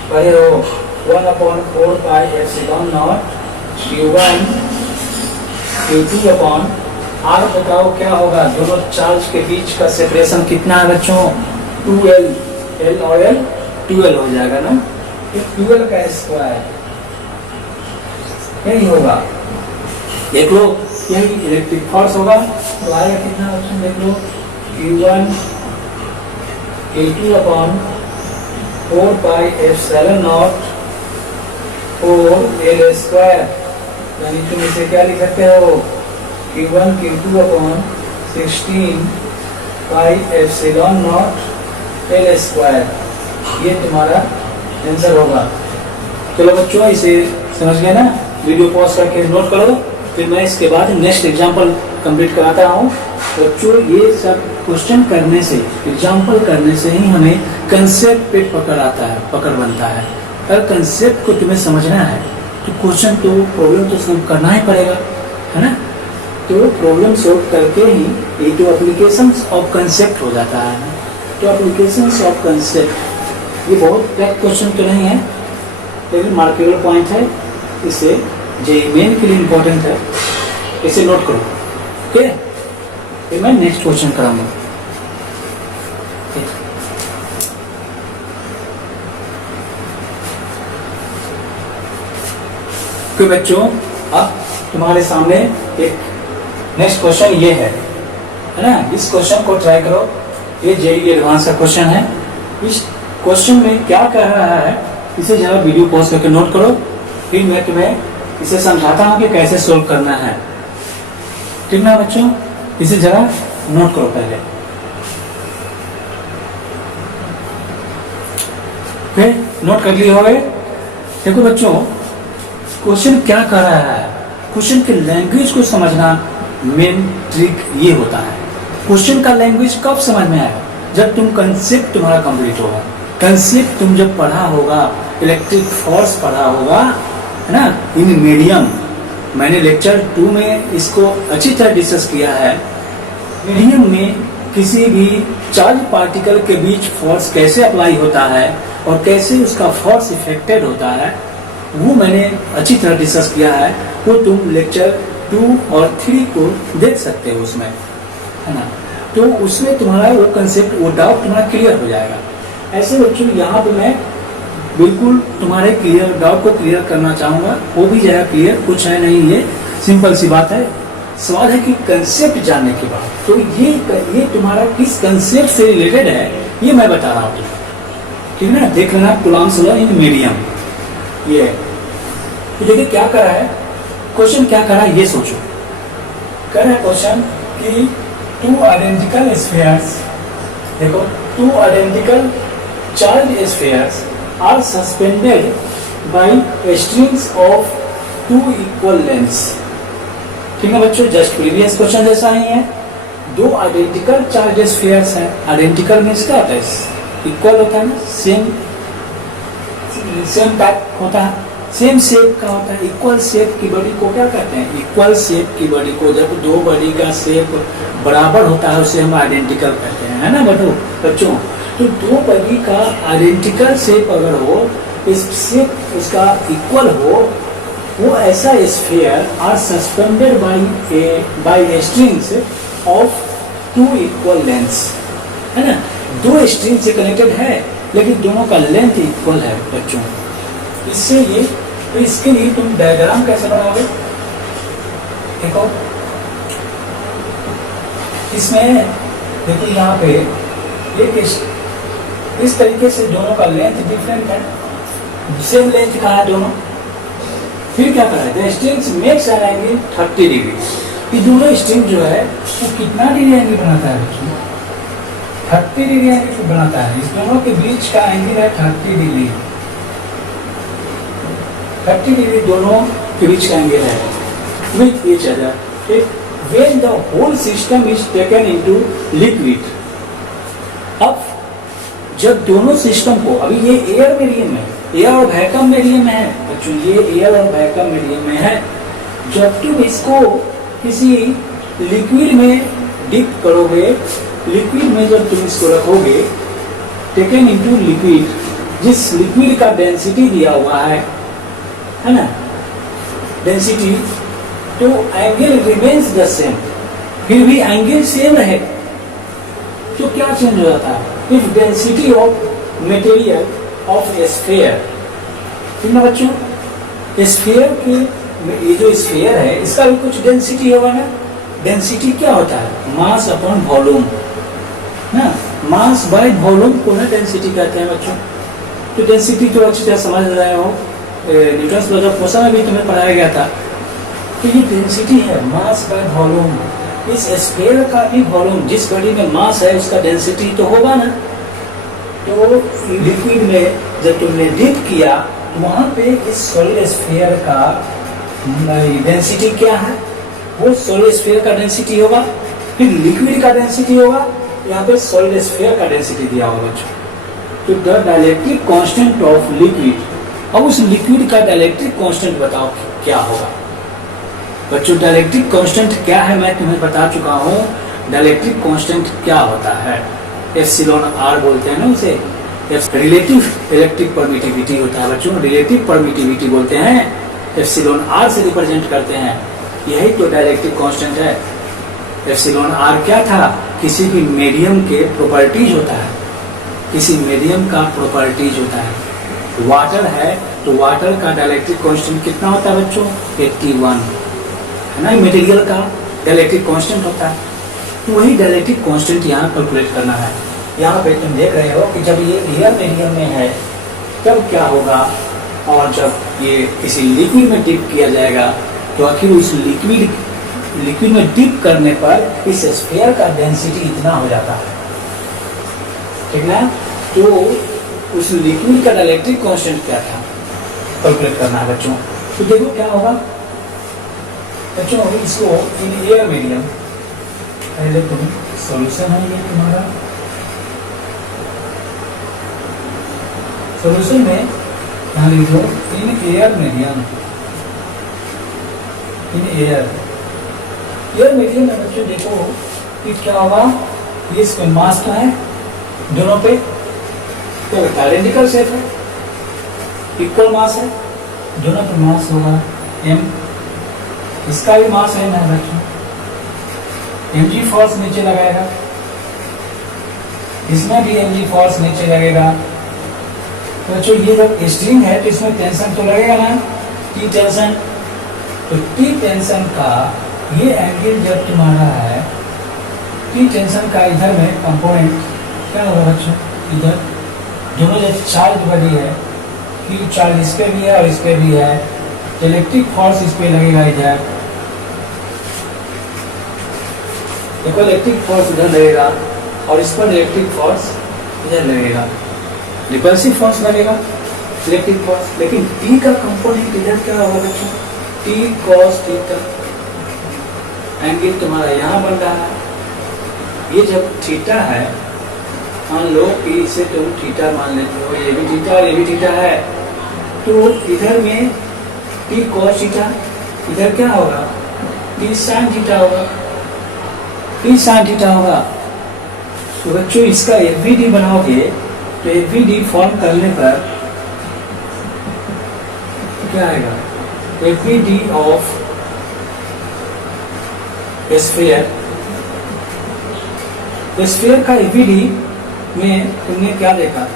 पढ़े हो 1/4 pi epsilon not Q1 Q2 upon R। बताओ क्या होगा, दोनों चार्ज के बीच का सेपरेशन कितना है बच्चों, 2L, L और L 12 हो जाएगा ना, तो 12 का स्क्वायर यही होगा, देख लो यही इलेक्ट्रिक फोर्स होगा। तो आएगा कितना ऑप्शन देख लो, Q1 Q2 upon 4 pi epsilon not 4L square, यानी तुम इसे क्या लिख सकते हो, Q1 Q2 upon 16 pi epsilon not L square, ये तुम्हारा आंसर होगा। चलो बच्चों इसे समझ गए ना, वीडियो पॉज करके नोट करो, फिर मैं इसके बाद नेक्स्ट एग्जांपल कंप्लीट कराता हूँ। बच्चों ये सब क्वेश्चन करने से, एग्जांपल करने से ही हमें कंसेप्ट पे पकड़ आता है, पकड़ बनता है। अगर कंसेप्ट को तुम्हें समझना है तो क्वेश्चन तो, प्रॉब्लम तो सोल्व करना ही पड़ेगा, है ना। तो प्रॉब्लम सोल्व करके ही ये तो एप्लीकेशंस ऑफ कंसेप्ट हो जाता है। तो एप्लीकेशंस ऑफ कंसेप्ट ये बहुत टफ क्वेश्चन तो नहीं है, लेकिन मार्केबल पॉइंट है, इसे जेईई मेन के लिए इम्पोर्टेंट है, इसे नोट करो, ओके। फिर मैं नेक्स्ट क्वेश्चन कराऊंगा। तो बच्चों अब तुम्हारे सामने एक नेक्स्ट क्वेश्चन ये है ना, इस क्वेश्चन को ट्राई करो, ये जेईई एडवांस का क्वेश्चन है। इस क्वेश्चन में क्या कह रहा है, इसे जरा वीडियो पॉज करके नोट करो, फिर मैं तुम्हें इसे समझाता हूँ कि कैसे सोल्व करना है, ठीक ना बच्चों। इसे जरा नोट करो पहले, ओके, नोट कर लिए होंगे। देखो बच्चों क्वेश्चन क्या कर रहा है, क्वेश्चन के लैंग्वेज को समझना मेन ट्रिक ये होता है। क्वेश्चन का लैंग्वेज कब समझ में आएगा, जब तुम कंसेप्ट तुम्हारा कंप्लीट होगा। कंसेप्ट तुम जब पढ़ा होगा, इलेक्ट्रिक फोर्स पढ़ा होगा, है ना, इन मीडियम, मैंने लेक्चर 2 में इसको अच्छी तरह डिस्कस किया है। मीडियम में किसी भी चार्ज पार्टिकल के बीच फोर्स कैसे अप्लाई होता है और कैसे उसका फोर्स इफेक्टेड होता है, वो मैंने अच्छी तरह डिस्कस किया है। वो तुम लेक्चर 2 और 3 को देख सकते हो उसमें, है ना। तो उसमें तुम्हारा वो कंसेप्ट, वो डाउट तुम्हारा क्लियर हो जाएगा। ऐसे बच्चों यहाँ पे मैं बिल्कुल तुम्हारे क्लियर डाउट को क्लियर करना चाहूंगा, वो भी जाएगा क्लियर, कुछ है नहीं, ये सिंपल सी बात है। सवाल है कि कंसेप्ट जानने के बाद, तो ये तुम्हारा किस कंसेप्ट से रिलेटेड है ये मैं बता रहा हूँ, ठीक है ना। देख लेना कूलॉम्स लॉ इन मीडियम, ये तो देखिए क्या कर रहा है क्वेश्चन, क्या कर रहा है ये सोचो। कर रहा है क्वेश्चन कि 2 आइडेंटिकल स्फीयर्स, देखो 2 identical charge spheres are suspended by strings of 2 equal lengths, ठीक है बच्चों। जस्ट प्रीवियस क्वेश्चन जैसा ही है, 2 आइडेंटिकल चार्ज स्फीयर्स हैं। आइडेंटिकल मीन्स क्या होता है, इक्वल होता है ना, सेम टाइप होता है, सेम शेप का होता है। इक्वल शेप की बॉडी को क्या कहते हैं? इक्वल शेप की बॉडी को, जब दो बॉडी का शेप बराबर होता है उसे हम आइडेंटिकल कहते हैं, है ना बच्चों। तो दो बॉडी का आइडेंटिकल शेप अगर हो, इस शेप उसका इक्वल हो, वो ऐसा sphere are suspended by strings of two equal lengths, है ना। दो स्ट्रिंग से कनेक्टेड है लेकिन दोनों का लेंथ इक्वल है बच्चों। इससे ये, तो इसके लिए तुम डायग्राम कैसे बनाओगे? देखो इसमें, देखो यहाँ पे एक इस तरीके से दोनों का लेंथ डिफरेंट है, सेम लेंथ का है दोनों। फिर क्या करा है? The strings makes an angle 30 degree. ये दोनों स्ट्रिंग जो है वो कितना डिग्री एंगल बनाता है बच्चों? 30 डिग्री एंगल बनाता है। इस दोनों के बीच का एंगल है 30 डिग्री। 30 डिग्री दोनों के बीच का एंगल है with each other when the whole system is taken into liquid. अब जब दोनों सिस्टम को, अभी ये एयर मीडियम है, एयर और वैक्यूम मीडियम में है बच्चों, ये एयर और वैक्यूम मीडियम में है। जब तुम इसको किसी लिक्विड में डिप करोगे, लिक्विड में जब तुम इसको रखोगे, टेकन इनटू लिक्विड, जिस लिक्विड का डेंसिटी दिया हुआ है ना, डेंसिटी, तो एंगल रिमेन्स द सेम, फिर भी एंगल सेम रहे तो क्या चेंज हो जाता है? If density of material of sphere, ठीक ना बच्चों। स्फीयर के, ये जो स्फीयर है इसका भी कुछ डेंसिटी होगा ना। डेंसिटी क्या होता है? मास अपॉन वॉल्यूम ना, मास बाय वॉल्यूम को ना डेंसिटी कहते हैं बच्चों। तो डेंसिटी तो अच्छी तरह समझ रहे हो, न्यूटन्स लॉ ऑफ मोशन में भी तुम्हें पढ़ाया गया था। तो ये डेंसिटी है, मास बाय वॉल्यूम। इस स्फीयर का भी वॉल्यूम, जिस बॉडी में मास है उसका डेंसिटी तो होगा ना। तो लिक्विड में जब तुमने डिप किया तो वहां पे इस सॉलिड स्फीयर का डेंसिटी क्या है? वो सॉलिड स्फीयर का डेंसिटी होगा, फिर लिक्विड का डेंसिटी होगा, यहाँ पे सॉलिड स्फीयर का डेंसिटी दिया होगा बच्चों। तो the dielectric constant of liquid, अब उस लिक्विड का डाइलेक्ट्रिक कांस्टेंट बताओ क्या होगा बच्चों। डाइलेक्ट्रिक कांस्टेंट क्या है मैं तुम्हें बता चुका हूँ। डाइलेक्ट्रिक कांस्टेंट क्या होता है? एप्सिलॉन आर बोलते हैं ना उसे। रिलेटिव इलेक्ट्रिक परमिटिविटी होता है बच्चों, रिलेटिव परमिटिविटी बोलते हैं, एप्सिलॉन आर से रिप्रेजेंट करते हैं। यही तो डाइलेक्ट्रिक कांस्टेंट है। एप्सिलॉन आर क्या था? किसी भी मीडियम के प्रॉपर्टीज होता है, किसी मीडियम का प्रॉपर्टीज होता है। वाटर है तो वाटर का डाइलेक्ट्रिक कांस्टेंट कितना होता है बच्चों? 81 है ना, मटेरियल का डाइलेक्ट्रिक कांस्टेंट होता है। तो वही डाइलेक्ट्रिक कांस्टेंट यहाँ कैलकुलेट करना है। यहाँ पे तुम देख रहे हो कि जब ये एयर मीडियम में है तब क्या होगा, और जब ये किसी लिक्विड में डिप किया जाएगा तो आखिर उस लिक्विड में डिप करने पर इस स्फीयर का डेंसिटी इतना हो जाता है, ठीक ना। तो उस लिक्विड का डाइलेक्ट्रिक कांस्टेंट क्या था कैलकुलेट करना है बच्चों। तो देखो क्या होगा बच्चों, इसको इन एयर मीडियम, पहले तुम सॉल्यूशन है ये तुम्हारा, सॉल्यूशन में यहाँ लिख दो in air medium, in air medium में बच्चों देखो कि क्या होगा। ये इसमें मास तो है दोनों पे, तो आइडेंटिकल शेप है, इक्वल मास है, दोनों पे मास होगा m, इसका भी मास है ना बच्चों, mg फोर्स नीचे लगाएगा, इसमें भी mg फोर्स नीचे लगेगा। तो बच्चों ये जब स्ट्रिंग है तो इसमें टेंशन तो लगेगा ना, T टेंशन। तो T टेंशन का ये एंगल जब तुम्हारा है, T टेंशन का इधर में कंपोनेंट क्या होगा बच्चों, इधर दोनों जब चार्ज बड़ी है, Q चार्ज इस पे भी है और इस पे भी है, इलेक्ट्रिक फोर्स इस पे लगेगा इधर, देखो इलेक्ट्रिक फोर्स इधर लगेगा और इस पर इलेक्ट्रिक फोर्स इधर लगेगा, रिपल्सिव फोर्स लगेगा इलेक्ट्रिक फोर्स। लेकिन T का कंपोनेंट इधर क्या होगा बच्चों, T cos थीटा, एंगल तुम्हारा यहाँ बन रहा है। ये जब थीटा है, मान लो कि इसे तुम थीटा मान लेते हो, ये भी थीटा और ये भी थीटा है, तो इधर में टी कॉस थीटा, इधर क्या होगा टी साइन थीटा होगा, टी साइन थीटा होगा। तो बच्चों इसका एफवीडी बनाओगे तो एफवीडी फॉर्म करने पर क्या आएगा, एफवीडी ऑफ स्फीयर, स्फीयर का एफवीडी में तुमने क्या देखा,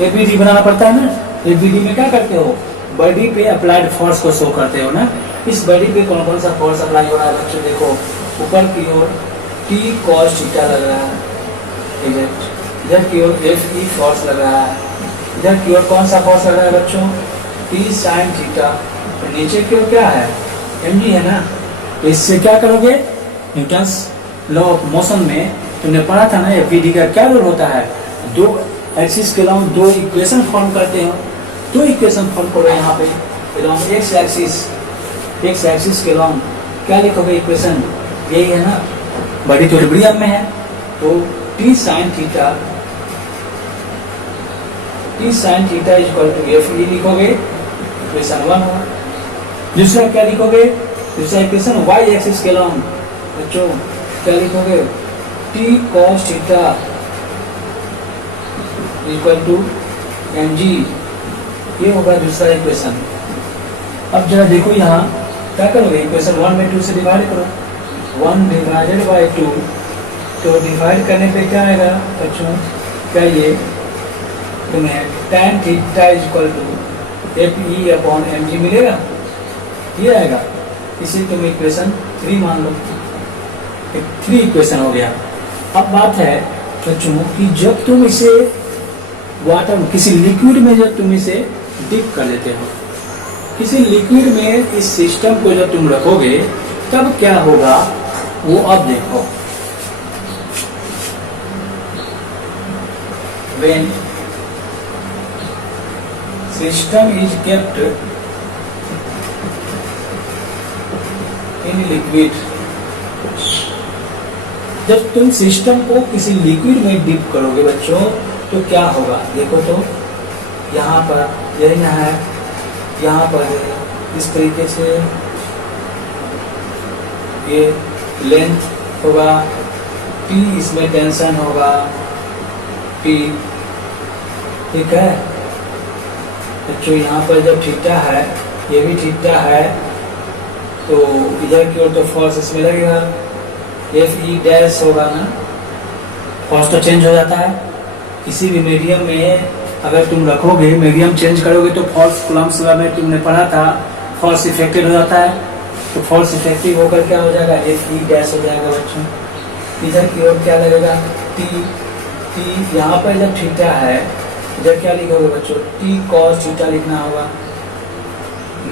एफवीडी बनाना पड़ता है ना। एफवीडी में क्या करते हो, बॉडी पे अप्लाइड फोर्स को शो करते हो ना। इस बॉडी पे कौन कौन सा फोर्स अप्लाई हो रहा है बच्चों, देखो ऊपर की ओर टी कॉस थीटा लग रहा है, इधर की ओर एफ ई फोर्स लग रहा है, इधर की ओर कौन सा फोर्स लग रहा है बच्चों, टी साइन थीटा, और नीचे की ओर क्या है एम जी है ना। तो इससे क्या करोगे, न्यूटन्स लॉ ऑफ मोशन में तुमने पढ़ा था ना, एफवीडी का क्या रोल होता है, दो एक्सिस के अलाउंग दो इक्वेशन फॉर्म करते हो, दो इक्वेशन फॉर्म करो यहाँ पे अलाउंग एक्स एक्सिस के अलाउंग क्या लिखोगे इक्वेशन, यही है ना, बड़ी तो इक्विलिब्रियम में है। तो T sine theta is equal to F E लिखोगे, इक्वेशन 1 होगा। दूसरा क्या लिखोगे, दूसरा इक्वेशन वाई एक्सिस के अलाउंग बच्चों क्या लिखोगे, T cos theta equal to M G, ये होगा दूसरा इक्वेशन। अब जरा देखो यहाँ क्या करोगे, इक्वेशन 1 में 2 से डिवाइड करो, 1 डिवाइडेड बाई 2, तो डिवाइड करने पे क्या आएगा बच्चों, क्या ये तुम्हें tan theta is equal to F E upon M G मिलेगा, ये आएगा। इसे तुम इक्वेशन 3 मान लो, 3 इक्वेशन हो गया। अब बात है बच्चों कि जब तुम इसे वाटर किसी लिक्विड में जब तुम इसे डिप कर लेते हो, किसी लिक्विड में इस सिस्टम को जब तुम रखोगे तब क्या होगा वो अब देखो। When system is kept in liquid, जब तुम सिस्टम को किसी लिक्विड में डिप करोगे बच्चों तो क्या होगा, देखो तो यहाँ पर यही है, यहाँ पर है, इस तरीके से ये लेंथ होगा, टी इसमें टेंशन होगा, टी, ठीक है बच्चों। यहाँ पर जब थीटा है, ये भी थीटा है, तो इधर की ओर तो फोर्स इसमें लगेगा, एफ ई डैश होगा ना, फोर्स तो चेंज हो जाता है। किसी भी मीडियम में अगर तुम रखोगे, मीडियम चेंज करोगे तो फोर्स कूलम्ब्स में तुमने पढ़ा था, फोर्स इफेक्टेड हो जाता है, तो फोर्स इफेक्टिव होकर क्या हो जाएगा, एफ ई डैश हो जाएगा बच्चों। इधर की ओर क्या लगेगा, टी, यहाँ पर जब थीटा है इधर क्या लिखोगे बच्चों, टी कॉस थीटा लिखना होगा,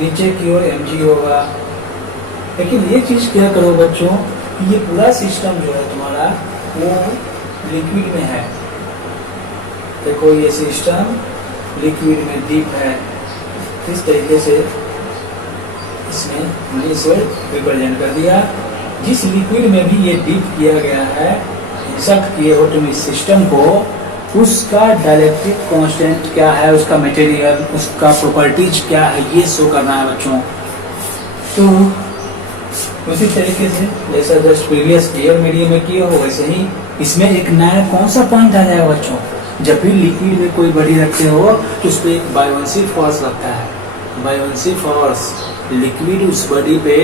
नीचे की ओर एम जी होगा। लेकिन ये चीज क्या करो बच्चों, ये पूरा सिस्टम जो है तुम्हारा वो लिक्विड में है, देखो ये सिस्टम लिक्विड में डीप है, इस तरीके से इसमें हमने इसे रिप्रेजेंट कर दिया। जिस लिक्विड में भी ये डीप किया गया है, इंसर्ट किए हो तुम इस सिस्टम को, उसका डायलेक्ट्रिक कांस्टेंट क्या है, उसका मटेरियल, उसका प्रॉपर्टीज क्या है, ये शो करना है बच्चों। तो उसी तरीके से जैसा जस्ट प्रीवियस ईयर मीडियम में किए हो, वैसे ही इसमें एक नया कौन सा पॉइंट आ जाएगा बच्चों, जब भी लिक्विड में कोई बॉडी रखते हो तो उस पर एक बायोवेंसी फोर्स लगता है। बायोवेंसी फोर्स लिक्विड उस बॉडी पे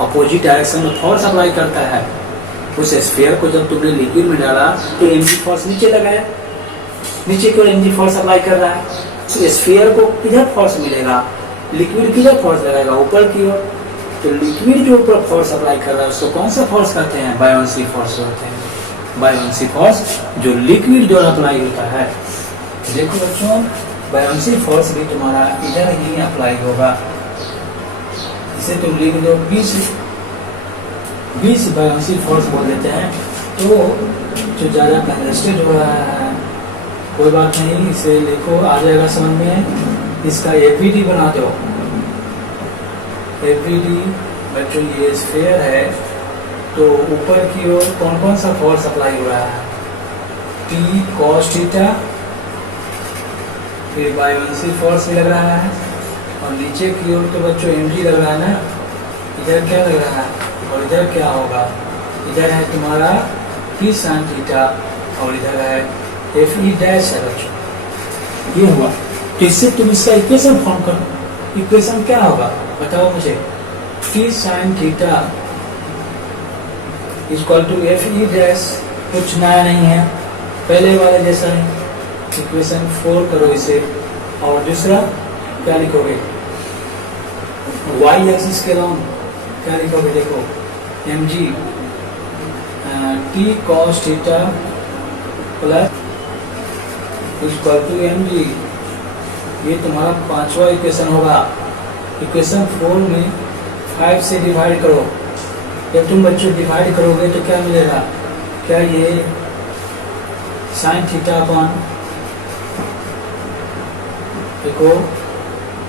अपोजिट डायरेक्शन में फोर्स अप्लाई करता है। उस स्फीयर को जब तुमने लिक्विड में डाला तो एमजी फोर्स नीचे लगाया, नीचे की ओर एमजी फोर्स अप्लाई कर रहा है, तो स्फीयर को किधर फोर्स मिलेगा, लिक्विड किधर फोर्स लगाएगा, ऊपर की ओर। तो लिक्विड जो ऊपर फोर्स अप्लाई कर रहा है उसको कौन सा फोर्स कहते हैं, बायोवेंसी फोर्स होते हैं। बायोवेंसी फोर्स जो लिक्विड जो अप्लाई होता है, देखो बच्चों बायोवेंसी फोर्स भी तुम्हारा इधर ही अप्लाई होगा। इसे तुम लिख दो 20 बायोवेंसी फोर्स बोल देते हैं। तो जो ज़्यादा कंजस्टेड हो रहा है कोई बात नहीं, इसे लिखो, आ जाएगा समझ में। इसका एपीडी बना दो, एपीडी बच्चों ये स्फीयर है, तो ऊपर की ओर कौन कौन सा फोर्स अप्लाई हो रहा है, टी कॉस थीटा फिर बायोलेंसी फोर्स भी लग रहा है, और नीचे की ओर तो बच्चों mg लग रहा है ना, इधर क्या लग रहा है, और इधर क्या होगा, इधर है तुम्हारा t sin थीटा, और इधर है fe डैश है बच्चों, ये हुआ। तो इससे तुम इसका इक्वेशन फॉर्म करो। इक्वेशन क्या होगा बताओ मुझे, t sin theta equal to fe dash, कुछ नया नहीं है, पहले वाले जैसा है। इक्वेशन 4 करो इसे, और दूसरा क्या लिखोगे, y एक्सिस के अराउंड क्या लिखोगे, देखो mg t cos theta plus equal to mg, ये तुम्हारा पांचवा इक्वेशन होगा। इक्वेशन 4 में 5 से डिवाइड करो, जब तुम बच्चों डिवाइड करोगे तो क्या मिलेगा, क्या ये साइन थीटा अपॉन, देखो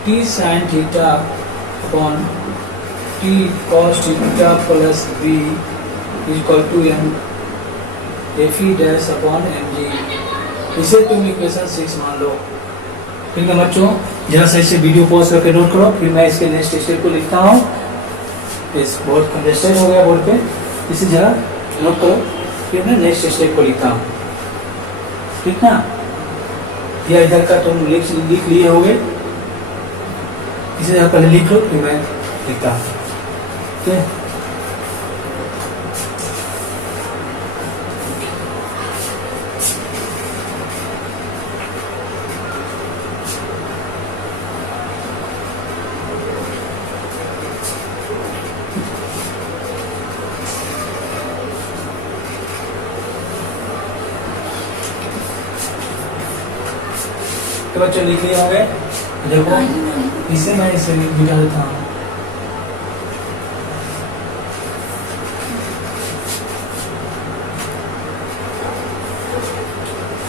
t sine theta upon t cos theta plus b equal to m fe dash upon mg, इसे तुम इक्वेशन 6 मान लो। ठीक है बच्चों, जरा सही से वीडियो पॉज करके नोट करो, फिर मैं इसके नेक्स्ट स्टेप को लिखता हूँ। इस बोर्ड कंजेस्टेड हो गया बोर्ड पे, इसे जरा नोट करो, फिर मैं नेक्स्ट स्टेप को लिखता हूँ। ठीक ना, या इधर का तुम लिख लिए होगे, इसे जरा पहले लिख लो, फिर मैं लिखता हूँ। ठीक है, तो बच्चों लिख लिए होंगे, देखो इसे मैं इसे मिटा देता हूँ।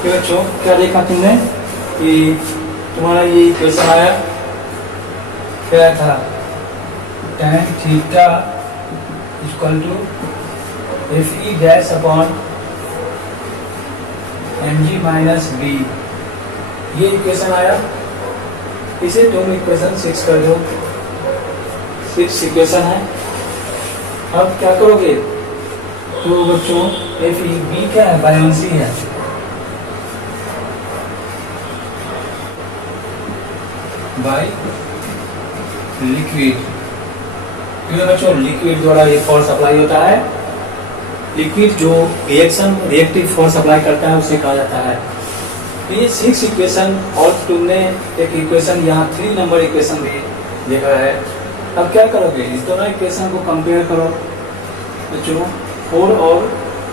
तो बच्चों क्या देखा तुमने कि तुम्हारा ये इक्वेशन आया, क्या था, tan theta equal to fe dash upon mg minus b, ये इक्वेशन आया। इसे तुम इक्वेशन 6 कर दो, 6 इक्वेशन है। अब क्या करोगे, तो बच्चों FEB क्या है, बायोलेंसी है, बाय लिक्विड। क्यों बच्चों, लिक्विड द्वारा ये फोर्स अप्लाई होता है, लिक्विड जो रिएक्टिव फोर्स अप्लाई करता है उसे कहा जाता है। ये 6 इक्वेशन, और तुमने एक इक्वेशन यहाँ 3 नंबर इक्वेशन भी देखा है। अब क्या करोगे, इस दोनों इक्वेशन को कंपेयर करो बच्चों, 4 और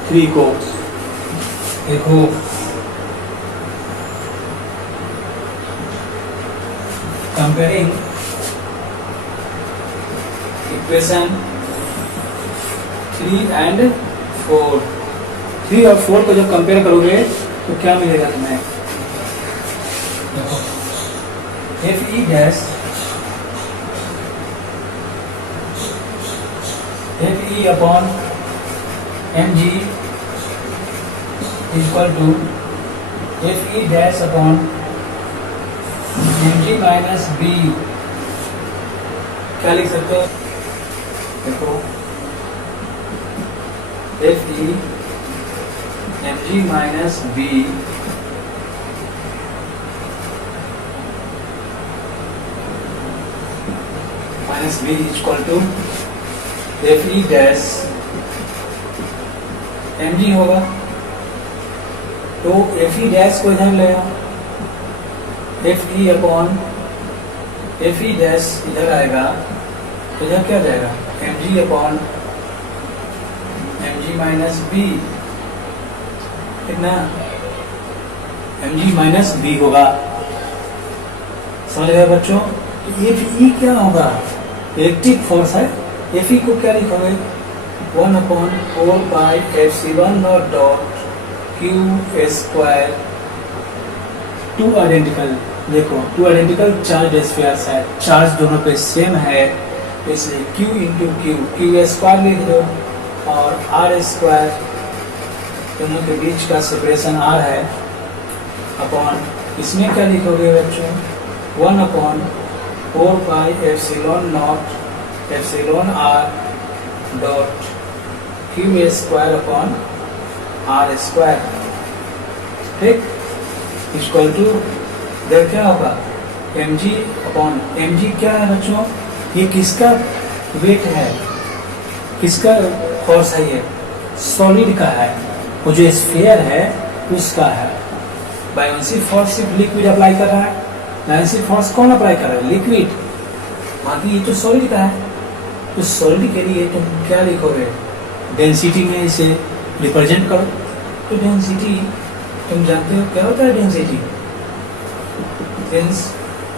3 को देखो, कंपेयरिंग इक्वेशन 3 एंड 4, 3 और 4 को जब कंपेयर करोगे तो क्या मिलेगा तुम्हें, देखो fe dash fe upon mg equal to fe dash upon mg minus b, क्या लिख सकते हो, देखो fe mg minus b minus b equal to fe dash mg होगा। तो fe डैश को इधर ले आओ, fe अपॉन fe डैश इधर आएगा, तो इधर क्या जाएगा, mg upon mg minus b, कितना, mg माइनस b होगा। समझ गए बच्चों, fe क्या होगा, इलेक्ट्रिक फोर्स है। fe को क्या लिखोगे, 1/4 pi epsilon not dot q square, 2 identical, देखो 2 आइडेंटिकल चार्ज स्फीयर्स है, चार्ज दोनों पे सेम है, इसलिए q इंटू q स्क्वायर लिख दो, और r स्क्वायर दोनों के बीच का सेपरेशन r है, अपॉन इसमें क्या लिखोगे बच्चों, 1/4πε0 dot Q square upon R square, ठीक, इक्वल टू इधर क्या होगा mg अपॉन mg क्या है बच्चों, ये किसका वेट है, किसका फोर्स है, ये सॉलिड का है, वो जो स्फीयर है उसका है। बायोन्सी फोर्स सिर्फ लिक्विड अप्लाई कर रहा है, बायोन्सी फोर्स कौन अप्लाई कर रहा है, लिक्विड, बाकी ये तो सॉलिड का है। तो सॉलिड के लिए तुम क्या लिखोगे, डेंसिटी में इसे रिप्रेजेंट करो। तो डेंसिटी तुम जानते हो क्या होता है, density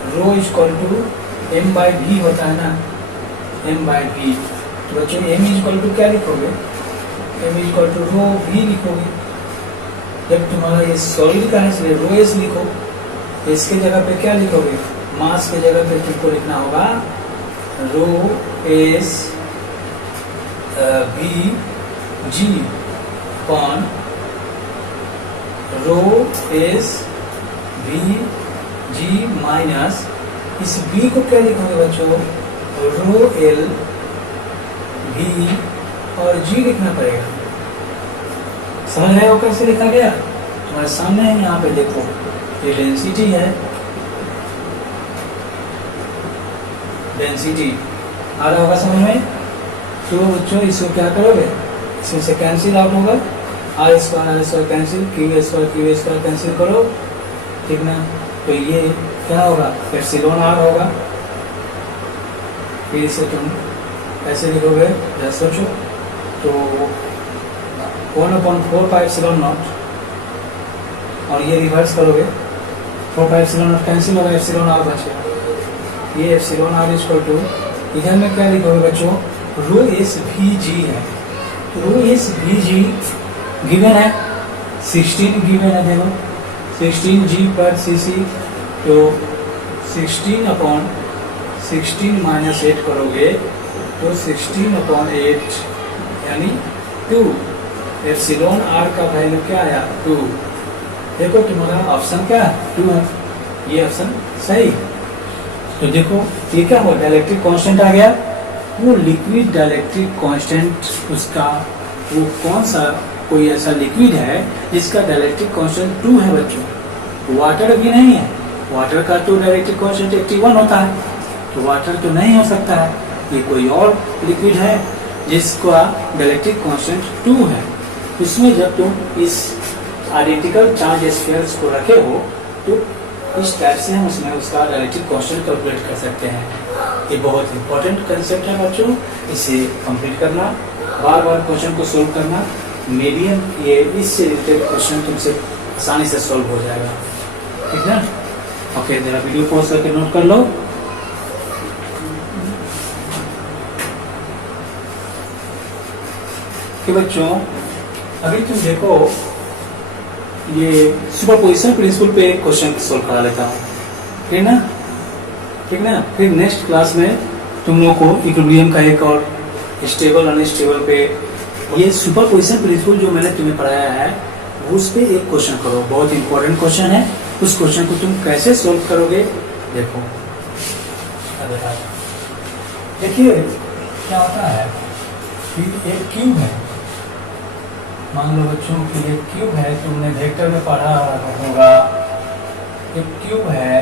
rho equal to m by V होता है ना, m बाई वी। तो बच्चों m इक्वल टू क्या लिखोगे, m equal to rho V लिखोगे। जब तुम्हारा ये सॉलिड का है इसलिए रो एस लिखो, इसके जगह पे क्या लिखोगे, मास के जगह पे तुमको लिखना होगा rho S V G upon rho S V G minus इस बी को क्या लिखोगे बच्चों, रो एल वी और जी लिखना पड़ेगा। समझ रहे हो कैसे लिखा गया, तुम्हारे सामने है, यहाँ पे देखो ये डेंसिटी है, डेंसिटी आ रहा होगा समझ में। तो बच्चों इसको क्या करोगे, इसमें से कैंसिल आउट होगा, R square cancel, Q square cancel करो, ठीक ना। तो ये क्या होगा, एप्सिलॉन आर होगा। फिर इसे तुम ऐसे लिखोगे, जरा सोचो, तो 1/4πε0 और ये रिवर्स करोगे, 4πε0 कैंसिल होगा, एप्सिलॉन आर बचेगा। ये एप्सिलॉन आर इक्वल टू इधर में क्या लिखोगे बच्चों, रो एस वी जी है। रो एस वी जी गिवन है, 16 गिवन है, देखो 16 जी पर सी सी। तो 16/16 माइनस 8 करोगे तो 16/8 यानी 2। एप्सिलॉन आर का वैल्यू क्या आया, 2। देखो तुम्हारा ऑप्शन क्या है, 2 है, ये ऑप्शन सही। तो देखो ये क्या हुआ, डाइलेक्ट्रिक कांस्टेंट आ गया। वो लिक्विड डाइलेक्ट्रिक कांस्टेंट उसका वो कौन सा, कोई ऐसा लिक्विड है जिसका डाइलेक्ट्रिक कांस्टेंट 2 है बच्चों। वाटर भी नहीं है, वाटर का तो डाइलेक्ट्रिक कांस्टेंट 81 होता है, तो वाटर तो नहीं हो सकता है। ये कोई और लिक्विड है जिसका डाइलेक्ट्रिक कांस्टेंट 2 है। उसमें जब तुम इस आइडेंटिकल चार्ज स्फीयर्स को रखे हो तो इस टाइप से हम उसमें उसका डाइलेक्ट्रिक कांस्टेंट कैलकुलेट कर सकते हैं। ये बहुत इंपॉर्टेंट कंसेप्ट है बच्चों, इसे कंप्लीट करना, बार बार क्वेश्चन को सोल्व करना, मीडियम ये इससे रिलेटेड क्वेश्चन तुमसे आसानी से सोल्व हो जाएगा, ठीक है। ओके, जरा वीडियो पॉज करके नोट कर लो। कि बच्चों अभी तुम देखो ये सुपरपोजिशन प्रिंसिपल पे क्वेश्चन सोल्व करा लेता हूँ, ठीक ना, ठीक ना। फिर नेक्स्ट क्लास में तुम लोगों को इक्विलिब्रियम का एक और स्टेबल अनस्टेबल पे ये सुपरपोजिशन प्रिंसिपल जो मैंने तुम्हें पढ़ाया है उस पे एक क्वेश्चन करो, बहुत इंपॉर्टेंट क्वेश्चन है। उस क्वेश्चन को तुम कैसे सोल्व करोगे देखो। देखिए क्या होता है कि एक क्यूब है, मान लो बच्चों कि एक क्यूब है, तुमने वेक्टर में पढ़ा होगा, एक क्यूब है,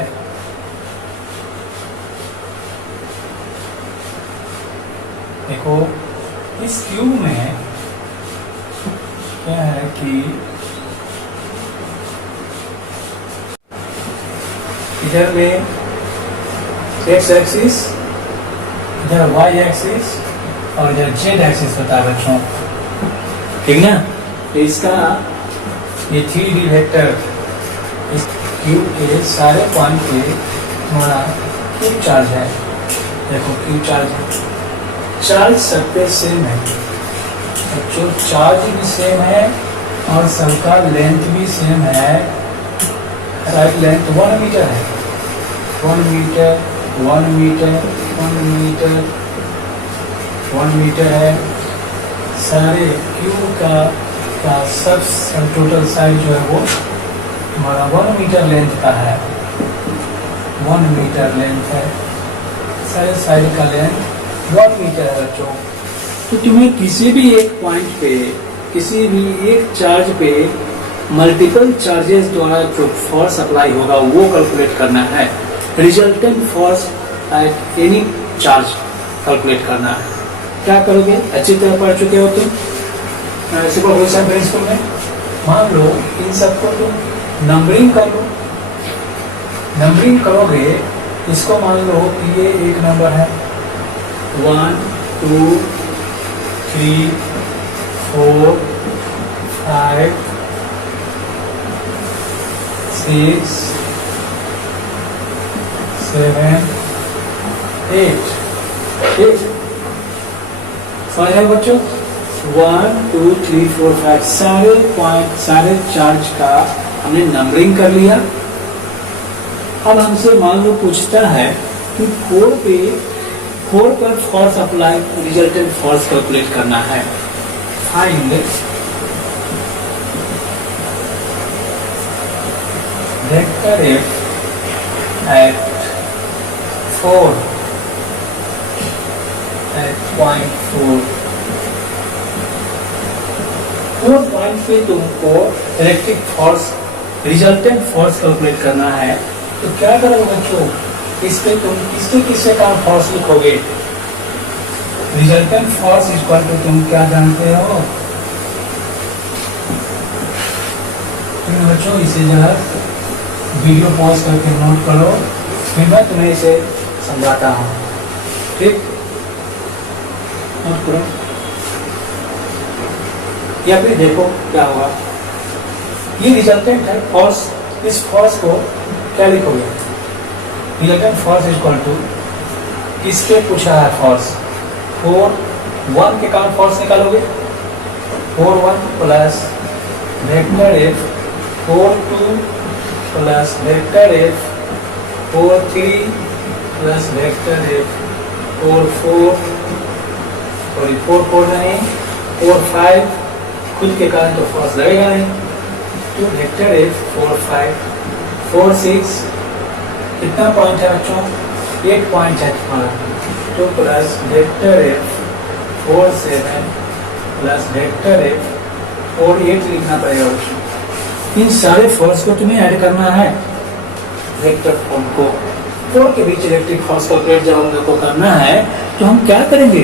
देखो इस क्यूब में क्या है कि इधर में एक्स एक्सिस, इधर वाई एक्सिस और इधर जेड एक्सिस होता है बच्चों, ठीक ना। तो इसका ये 3D वेक्टर इस क्यूब के सारे पॉइंट पे हमारा क्यूब चार्ज है। देखो क्यूब चार्ज सबके सेम है बच्चों, चार्ज भी सेम है और सबका लेंथ भी सेम है। साइड लेंथ 1 मीटर है, 1 मीटर 1 मीटर 1 मीटर 1 मीटर है। सारे क्यूब का सब टोटल साइज जो है वो हमारा 1 मीटर लेंथ का है, 1 मीटर लेंथ है, सारे साइड का लेंथ 1 मीटर है बच्चों। तो तुम्हें किसी भी एक पॉइंट पे, किसी भी एक चार्ज पे मल्टीपल चार्जेस द्वारा जो फोर्स अप्लाई होगा वो कैलकुलेट करना है। Resultant force at any charge calculate करना है। क्या करोगे? अच्छी तरह पढ़ चुके हो तुम सुपरपोजिशन प्रिंसिपल में। मान लो इन सबको तुम नंबरिंग कर लो। नंबरिंग करोगे, इसको मान लो कि ये एक नंबर है 1 2 3 4 5 6 7 8 समझ रहे बच्चों? 1 2 3 4 5 सारे पॉइंट, सारे चार्ज का हमने नंबरिंग कर लिया। अब हमसे मान लो पूछता है कि 4 पर force apply, resultant force calculate करना है। Find vector F at 4 at point 4 point पे तुमको electric force, resultant force calculate करना है। तो क्या करोगे बच्चों? इस पे तुम किसके का फोर्स लिखोगे? रिजल्टेंट फोर्स इक्वल टू, तुम क्या जानते हो तुम बच्चों? इसे जो है वीडियो पॉज करके नोट करो, फिर मैं तुम्हें इसे समझाता हूँ। ठीक, नोट करो या फिर देखो क्या होगा। ये रिजल्टेंट है फोर्स। इस फोर्स को क्या लिखोगे? रिजल्टेंट फोर्स इक्वल टू, किसके पूछा है फोर्स? 4 1 के कारण फोर्स निकालोगे। 4 1 plus vector F 4 2 plus vector F 4 3 plus vector F 4 4 sorry 4 4 नहीं 4 5, खुद के कारण तो फोर्स लगेगा नहीं। तो वेक्टर F 4 5 4 6, कितना पॉइंट है बच्चों? 8 पॉइंट है तुम्हारा। तो plus vector F 4 7 plus vector F 4 8 लिखना पड़ेगा बच्चों। इन सारे फोर्स को तुम्हें ऐड करना है वेक्टर फॉर्म को। 4 के बीच इलेक्ट्रिक फोर्स कैलकुलेट जब हम लोग को करना है तो हम क्या करेंगे?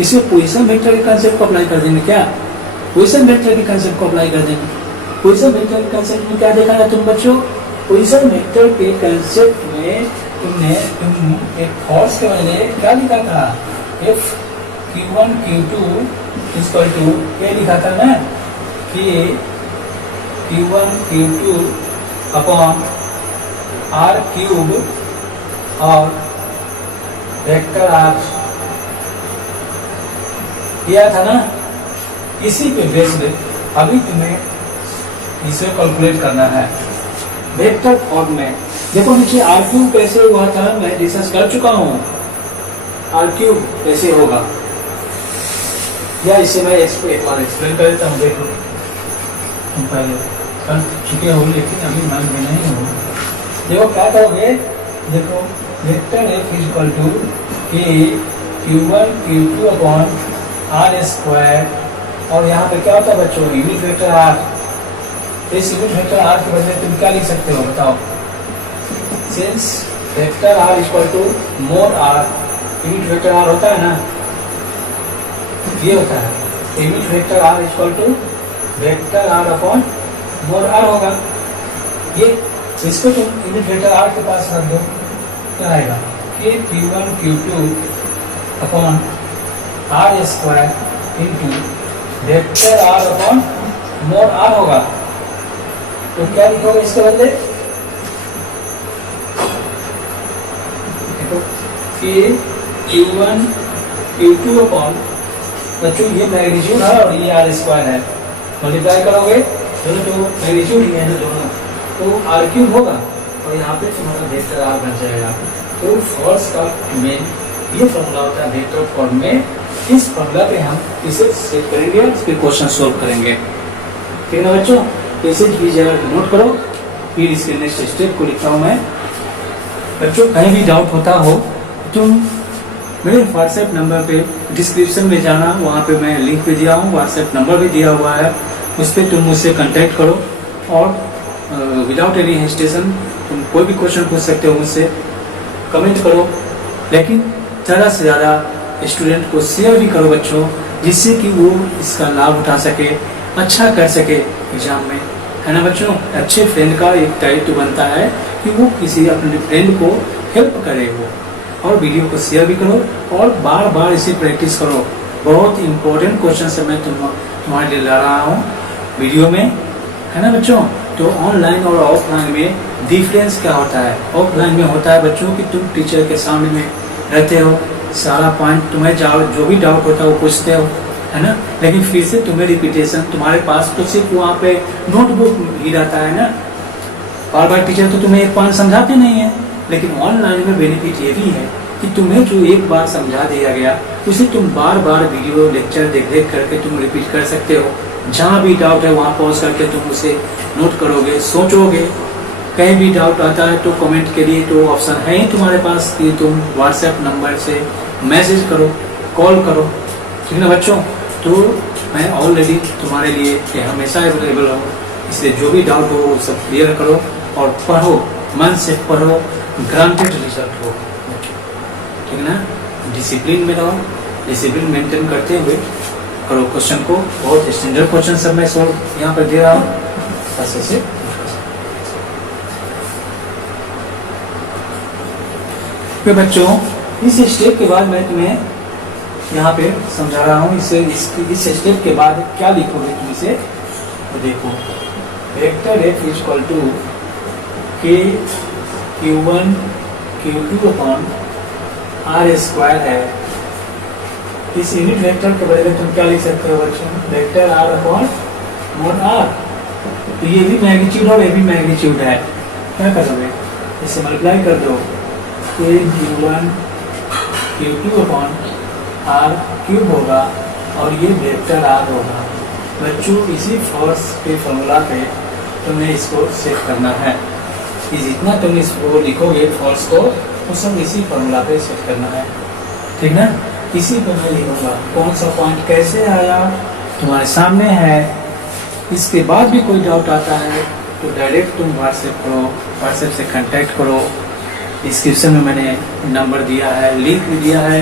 इसमें पोजीशन वेक्टर के कांसेप्ट को अप्लाई कर देंगे। क्या पोजीशन वेक्टर के कांसेप्ट को अप्लाई कर देंगे? पोजीशन वेक्टर के कांसेप्ट में क्या देखा है तुम बच्चों? पोजीशन वेक्टर के कांसेप्ट में तुम एक फोर्स के बदले क्या लिखा था? F Q1 Q2 equal to ये लिखा था ना कि Q1 Q2 upon R cube और वेक्टर R किया था ना। इसी पे बेस में अभी तुम्हें इसे कैलकुलेट करना है वेक्टर फॉर्म में। देखो नीचे R क्यूब कैसे हुआ था मैं डिस्कस कर चुका हूँ। R क्यूब कैसे होगा या इसे मैं इसको एक बार एक्सप्लेन कर देता हूँ। देखो तुम पहले कर चुके हो लेकिन अभी मन में नहीं हो। देखो क्या करोगे? देखो vector F equal to K Q1 Q2 upon R square, और यहाँ पे क्या होता है बच्चों? Unit vector R। इस यूनिट वेक्टर R के बदले तुम क्या लिख सकते हो बताओ? Since vector R equal to mod R, unit vector R होता है ना, ये होता है unit vector R equal to vector R upon mod R होगा। ये इसको तुम यूनिट वेक्टर R के पास रख दो, क्या आएगा? कि Q1 Q2 upon R square into vector R upon mod R होगा। तो क्या लिखोगे इसके बदले? देखो कि Q1 Q2 अपॉन, बच्चों ये मैग्नीट्यूड है और ये R स्क्वायर है, मल्टीप्लाई करोगे दोनों तो मैग्नीट्यूड ही है ना दोनों, तो R क्यूब होगा और यहाँ पे तुम्हारा वेक्टर R बन जाएगा। तो फोर्स का मेन ये फॉर्मूला होता है वेक्टर फॉर्म में। इस फॉर्मूला पे हम इसे सेट करेंगे और फिर क्वेश्चन सोल्व करेंगे। ठीक है बच्चों, इसे भी जरा नोट करो फिर इसके नेक्स्ट स्टेप को लिखता हूँ मैं। बच्चों कहीं भी डाउट होता हो तुम मेरे व्हाट्सएप नंबर पे डिस्क्रिप्शन में जाना, वहाँ पे मैं लिंक भी दिया हूँ, व्हाट्सएप नंबर भी दिया हुआ है, उस पर तुम मुझसे कांटेक्ट करो और विदाउट एनी हेजिटेशन तुम कोई भी क्वेश्चन पूछ सकते हो मुझसे, कमेंट करो। लेकिन ज़्यादा से ज़्यादा स्टूडेंट को शेयर भी करो बच्चों, जिससे कि वो इसका लाभ उठा सके, अच्छा कर सके एग्जाम में, है ना बच्चों। अच्छे फ्रेंड का एक दायित्व बनता है कि वो किसी अपने फ्रेंड को हेल्प करे वो, और वीडियो को शेयर भी करो और बार बार इसे प्रैक्टिस करो। बहुत इंपॉर्टेंट क्वेश्चन से मैं तुम्हारे लिए ला रहा हूँ वीडियो में, है ना बच्चों। तो ऑनलाइन और ऑफलाइन में डिफरेंस क्या होता है? ऑफलाइन में होता है बच्चों कि तुम टीचर के सामने में रहते हो, सारा पॉइंट तुम्हें जो भी डाउट होता है वो पूछते हो, है ना। लेकिन फिर से तुम्हें रिपीटेशन, तुम्हारे पास तो सिर्फ वहाँ पे नोटबुक ही रहता है ना, बार बार टीचर तो तुम्हें एक पॉइंट समझाते नहीं है। लेकिन ऑनलाइन में बेनिफिट ये भी है कि तुम्हें जो एक बार समझा दिया गया उसे तुम बार बार वीडियो लेक्चर देख देख करके तुम रिपीट कर सकते हो। जहाँ भी डाउट है वहाँ पॉज करके तुम उसे नोट करोगे, सोचोगे। कहीं भी डाउट आता है तो कमेंट के लिए तो ऑप्शन है ही तुम्हारे पास कि तुम व्हाट्सएप नंबर से मैसेज करो, कॉल करो, ठीक है ना बच्चों। तो मैं ऑलरेडी तुम्हारे लिए हमेशा अवेलेबल हूँ, इसलिए जो भी डाउट हो वो सब क्लियर करो और पढ़ो, मन से पढ़ो, ग्रांटेड रिजल्ट हो, ठीक है ना। डिसिप्लिन में रहो, डिसिप्लिन मेंटेन करते हुए करो क्वेश्चन को। बहुत स्टैंडर्ड क्वेश्चन सब मैं सोल्व यहाँ पर दे रहा हूँ अच्छे से। तो बच्चों इस स्टेप के बाद मैं तुम्हें यहाँ पे समझा रहा हूँ। इस स्टेप के बाद क्या लिखोगे तुम इसे तो देखो, vector F is equal to K Q1 Q2 upon R square है। इस यूनिट वेक्टर के बदले तुम क्या लिख सकते हो बच्चों? Vector R upon mod R। तो ये भी मैग्नीट्यूड और ये भी मैग्नीट्यूड है, क्या करोगे? इसे मल्टीप्लाई कर दो, के Q1 Q2 upon R cube होगा और ये वेक्टर R होगा। बच्चों इसी फोर्स के फॉर्मूला पे तुम्हें इसको सेट करना है कि जितना तुम इसको लिखोगे फोर्स को, वो सब इसी फॉर्मूला पे सेट करना है, ठीक ना। इसी पे मैं लिखूंगा। कौन सा पॉइंट कैसे आया तुम्हारे सामने है। इसके बाद भी कोई डाउट आता है तो डायरेक्ट तुम व्हाट्सएप करो, व्हाट्सएप से कांटेक्ट करो। डिस्क्रिप्शन में मैंने नंबर दिया है, लिंक भी दिया है,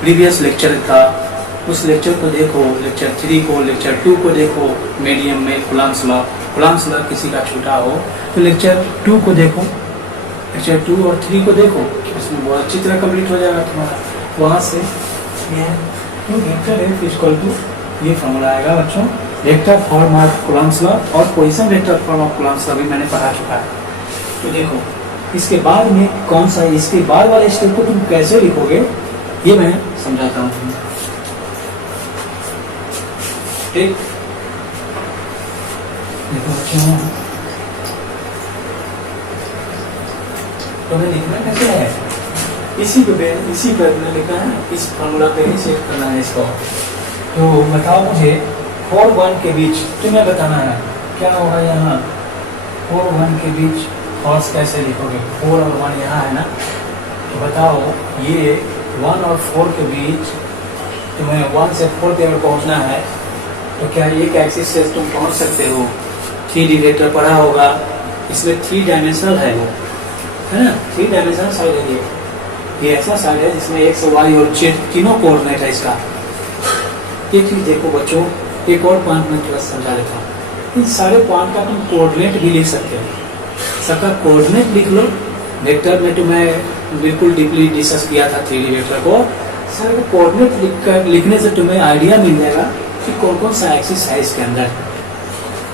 प्रीवियस लेक्चर का, उस लेक्चर को देखो, लेक्चर 3 को, लेक्चर 2 को देखो। मीडियम में कुलाम्स लॉ किसी का छूटा हो तो लेक्चर 2 को देखो, लेक्चर 2 और 3 को देखो, इसमें बहुत अच्छी तरह कंप्लीट हो जाएगा तुम्हारा। वहाँ से ये वेक्टर एफ इक्वल टू ये फॉर्मूला आएगा बच्चों, vector form of Coulomb's law और position vector form of Coulomb's law भी मैंने पढ़ा चुका है। तो देखो इसके बाद में कौन सा, इसके बाद वाले स्टेप को तुम कैसे लिखोगे ये मैं समझाता हूँ तुम्हें, ठीक। देखो बच्चों तुम्हें लिखना कैसे है, इसी पर मैंने लिखा है, इस फॉर्मूला पे ही सेट करना है इसको। तो बताओ मुझे 4 1 के बीच तुम्हें बताना है क्या होगा यहाँ। 4 1 के बीच फोर्स कैसे लिखोगे? 4 और 1 यहाँ है ना, तो बताओ ये 1 और 4 के बीच तुम्हें 1 से 4 पे अगर पहुँचना है तो क्या एक एक्सिस से तुम पहुँच सकते हो? 3D वेक्टर पढ़ा होगा, इसमें 3 डायमेंशनल है वो, है ना। 3 डायमेंशनल साइड है ये ऐसा साइड है जिसमें x y और z तीनों कोऑर्डिनेट है इसका। ये चीज देखो बच्चों, एक और पॉइंट मैं थोड़ा समझा देता हूँ। इन सारे पॉइंट का तुम कोऑर्डिनेट भी लिख सकते हो, सबका कोऑर्डिनेट लिख लो। वेक्टर में तो मैं बिल्कुल डीपली डिस्कस किया था 3D वेक्टर को। सारे को कोऑर्डिनेट लिखने से तुम्हें आइडिया मिल जाएगा कि कौन कौन सा एक्सिस है इसके अंदर।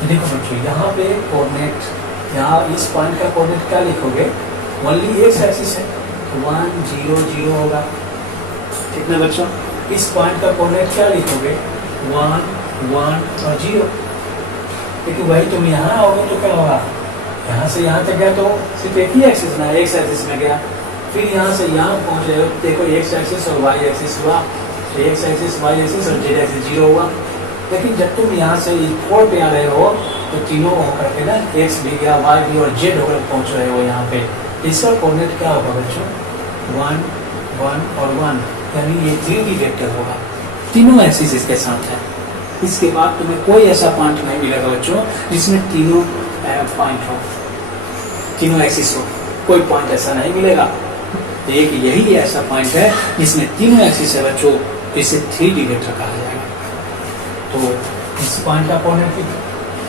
देखो बच्चों यहाँ पे कोऑर्डिनेट, यहाँ इस पॉइंट का कोऑर्डिनेट क्या लिखोगे? ओनली एक एक्सिस है 1 0 0 होगा, ठीक ना बच्चों। इस पॉइंट का कोऑर्डिनेट क्या लिखोगे? 1 1 और 0। लेकिन वही तुम यहाँ आओगे तो क्या होगा? यहाँ से यहाँ तक गया तो सिर्फ एक ही एक्सिस ना, एक एक्सिस में गया। फिर यहाँ से यहाँ पहुँच रहे हो, देखो एक्स एक्सिस और वाई एक्सिस हुआ, तो एक्स एक्सिस वाई एक्सिस और जेड एक्सिस 0 हुआ। लेकिन जब तुम यहाँ से 4 पे आ रहे हो तो तीनों होकर के ना एक्स भी गया, वाई भी और जेड होकर पहुंच रहे हो यहाँ पे। इसका कोऑर्डिनेट क्या होगा बच्चों? 1 1 और 1, यानी ये 3D वेक्टर होगा, तीनों एक्सिस इसके साथ है। इसके बाद तुम्हें कोई ऐसा पॉइंट नहीं मिलेगा बच्चों जिसमें तीनों पॉइंट हो, तीनों एक्सिस हो, कोई पॉइंट ऐसा नहीं मिलेगा। एक यही ऐसा पॉइंट है जिसमें तीनों एक्सिस है बच्चों, इसे 3D वेक्टर कहा जाएगा। तो इस पॉइंट का कोऑर्डिनेट,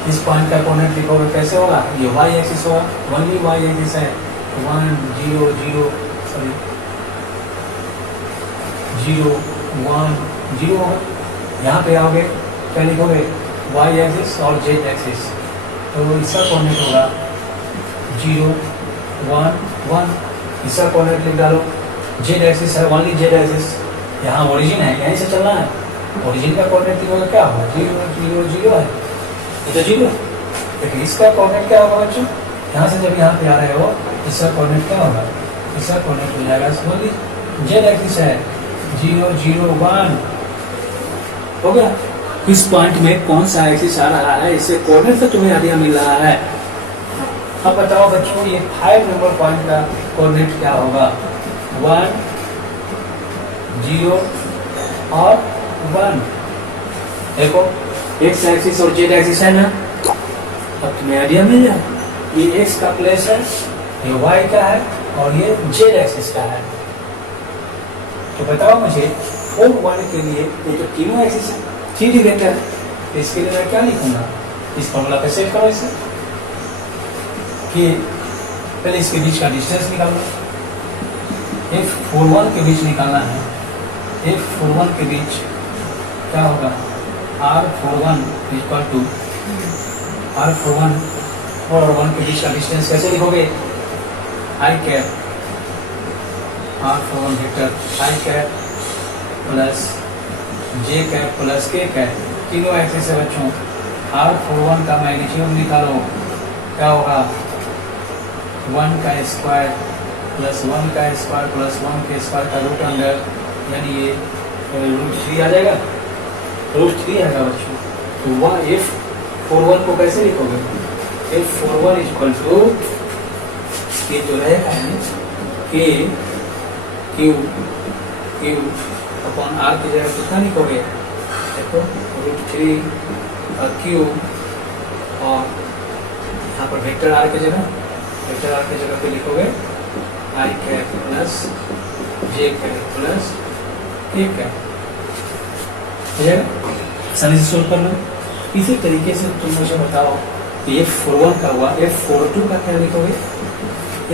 इस पॉइंट का कोऑर्डिनेट लिखोगे कैसे होगा? ये वाई एक्सिस होगा, ओनली वाई एक्सिस है, 1 0 0 सॉरी 0 1 0 होगा। यहाँ पे आओगे क्या लिखोगे? वाई एक्सिस और जेड एक्सिस, तो इसका कोऑर्डिनेट होगा 0 1 1। इसका कोऑर्डिनेट लिख डालो, जेड एक्सिस है, ओनली जेड एक्सिस, यहाँ ओरिजिन है, यहीं से चलना है। ओरिजिन का कोऑर्डिनेट लिखोगे क्या होगा? 0 0 0 है, ये तो 0। लेकिन इसका कोऑर्डिनेट क्या होगा बच्चों? यहाँ से जब यहाँ पे आ रहे हो, इसका कोऑर्डिनेट क्या होगा? इसका कोऑर्डिनेट हो जाएगा, ओनली जेड एक्सिस है, 0 0 1 हो गया। इस पॉइंट में कौन सा एक्सिस आ रहा है, इससे कोऑर्डिनेट तो तुम्हें आइडिया मिल रहा है। अब बताओ बच्चों, ये 5 नंबर पॉइंट का कोऑर्डिनेट क्या होगा? 1 0 और 1। देखो एक्स एक्सिस और जेड एक्सिस है ना, अब तुम्हें आइडिया मिल जाए। ये एक्स का प्लेस है, ये वाई का है और ये जेड एक्सिस का है। तो बताओ मुझे 4 1 के लिए ये जो तीनों एक्सिस है 3D वेक्टर है, तो इसके लिए मैं क्या लिखूंगा? इस फॉर्मूला पे सेट करो इसे कि पहले इसके बीच का डिस्टेंस निकालना, F41 के बीच निकालना है। F41 के बीच क्या होगा? R41 इक्वल टू R41 और 1 के बीच का डिस्टेंस कैसे लिखोगे? आई कैप R41 वेक्टर आई कैप प्लस जे कैप प्लस के कैप, तीनों एक्सिस है बच्चों। R41 का मैग्नीट्यूड निकालो, क्या होगा? 1 का स्क्वायर प्लस 1 का स्क्वायर प्लस 1 के स्क्वायर का रूट अंडर, यानी ये √3 आ जाएगा, √3 आएगा बच्चों। तो वह F41 को कैसे लिखोगे? F41 इक्वल टू ये जो रहेगा के क्यू अपॉन आर की जगह कितना लिखोगे? देखो √3 और क्यू, और यहाँ पर वेक्टर आर की जगह पे लिखोगे आई कैप प्लस जे कैप प्लस के कैप, आसानी से सोल्व कर लो। इसी तरीके से तुम मुझे बताओ F41 का हुआ, F42 का क्या लिखोगे?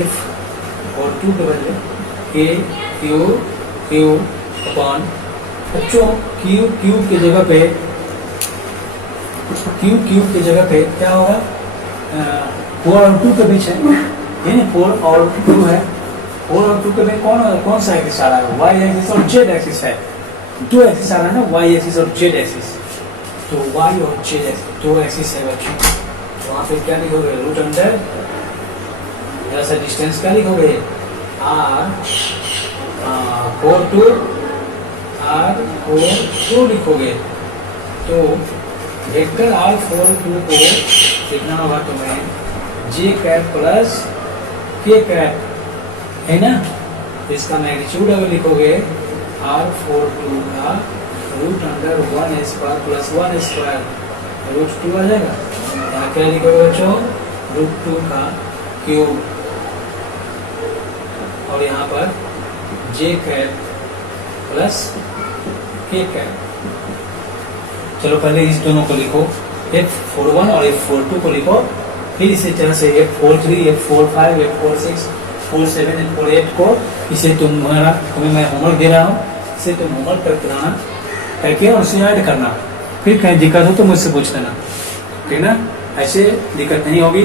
F42 के बदले के क्यू अपॉन, बच्चों क्यू की जगह पे क्या होगा? 4 और 2 के बीच है, यानी 4 और 2 है। 4 और 2 के बीच कौन सा एक्सिस आ रहा है? वाई एक्सिस और जेड एक्सिस है, दो एक्सिस आ रहा है ना, वाई एक्सिस और जेड एक्सिस। तो वाई और जेड एक्सिस दो एक्सिस है बच्चों, वहाँ पे क्या लिखोगे? रूट अंडर, ऐसा डिस्टेंस क्या लिखोगे? R42 लिखोगे। तो वेक्टर R42 को लिखना होगा तुम्हें J cap plus K cap, है ना। इसका मैग्नीट्यूड अगर लिखोगे R42 का root under 1 square plus 1 square, √2 आ जाएगा। यहाँ क्या लिखोगे बच्चों? √2 का क्यूब, और यहाँ पर जे कैप प्लस के कैप। चलो पहले इस दोनों को लिखो, F41 और F42 को लिखो, फिर इसी तरह से F43, F45, F46, F47, F48 को, इसे तुम्हें मैं होमवर्क दे रहा हूँ, इसे तुम होमवर्क करके और उसे ऐड करना। फिर कहीं दिक्कत हो तो मुझसे पूछ लेना, ठीक ना। ऐसे दिक्कत नहीं होगी,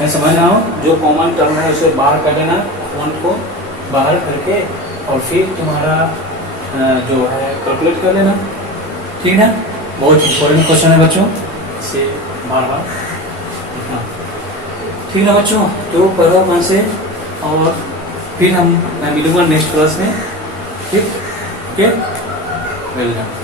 मैं समझ रहा हूँ। जो कॉमन टर्म है उसे बाहर कर देना, फॉन्ट को बाहर करके, और फिर तुम्हारा जो है कैलकुलेट कर लेना, ठीक है। बहुत इंपॉर्टेंट क्वेश्चन है बच्चों, इसे बार बार लिखना, ठीक है बच्चों। तो करो मन से, और फिर मैं मिलूंगा नेक्स्ट क्लास में, ठीक, ओके, वेलकम।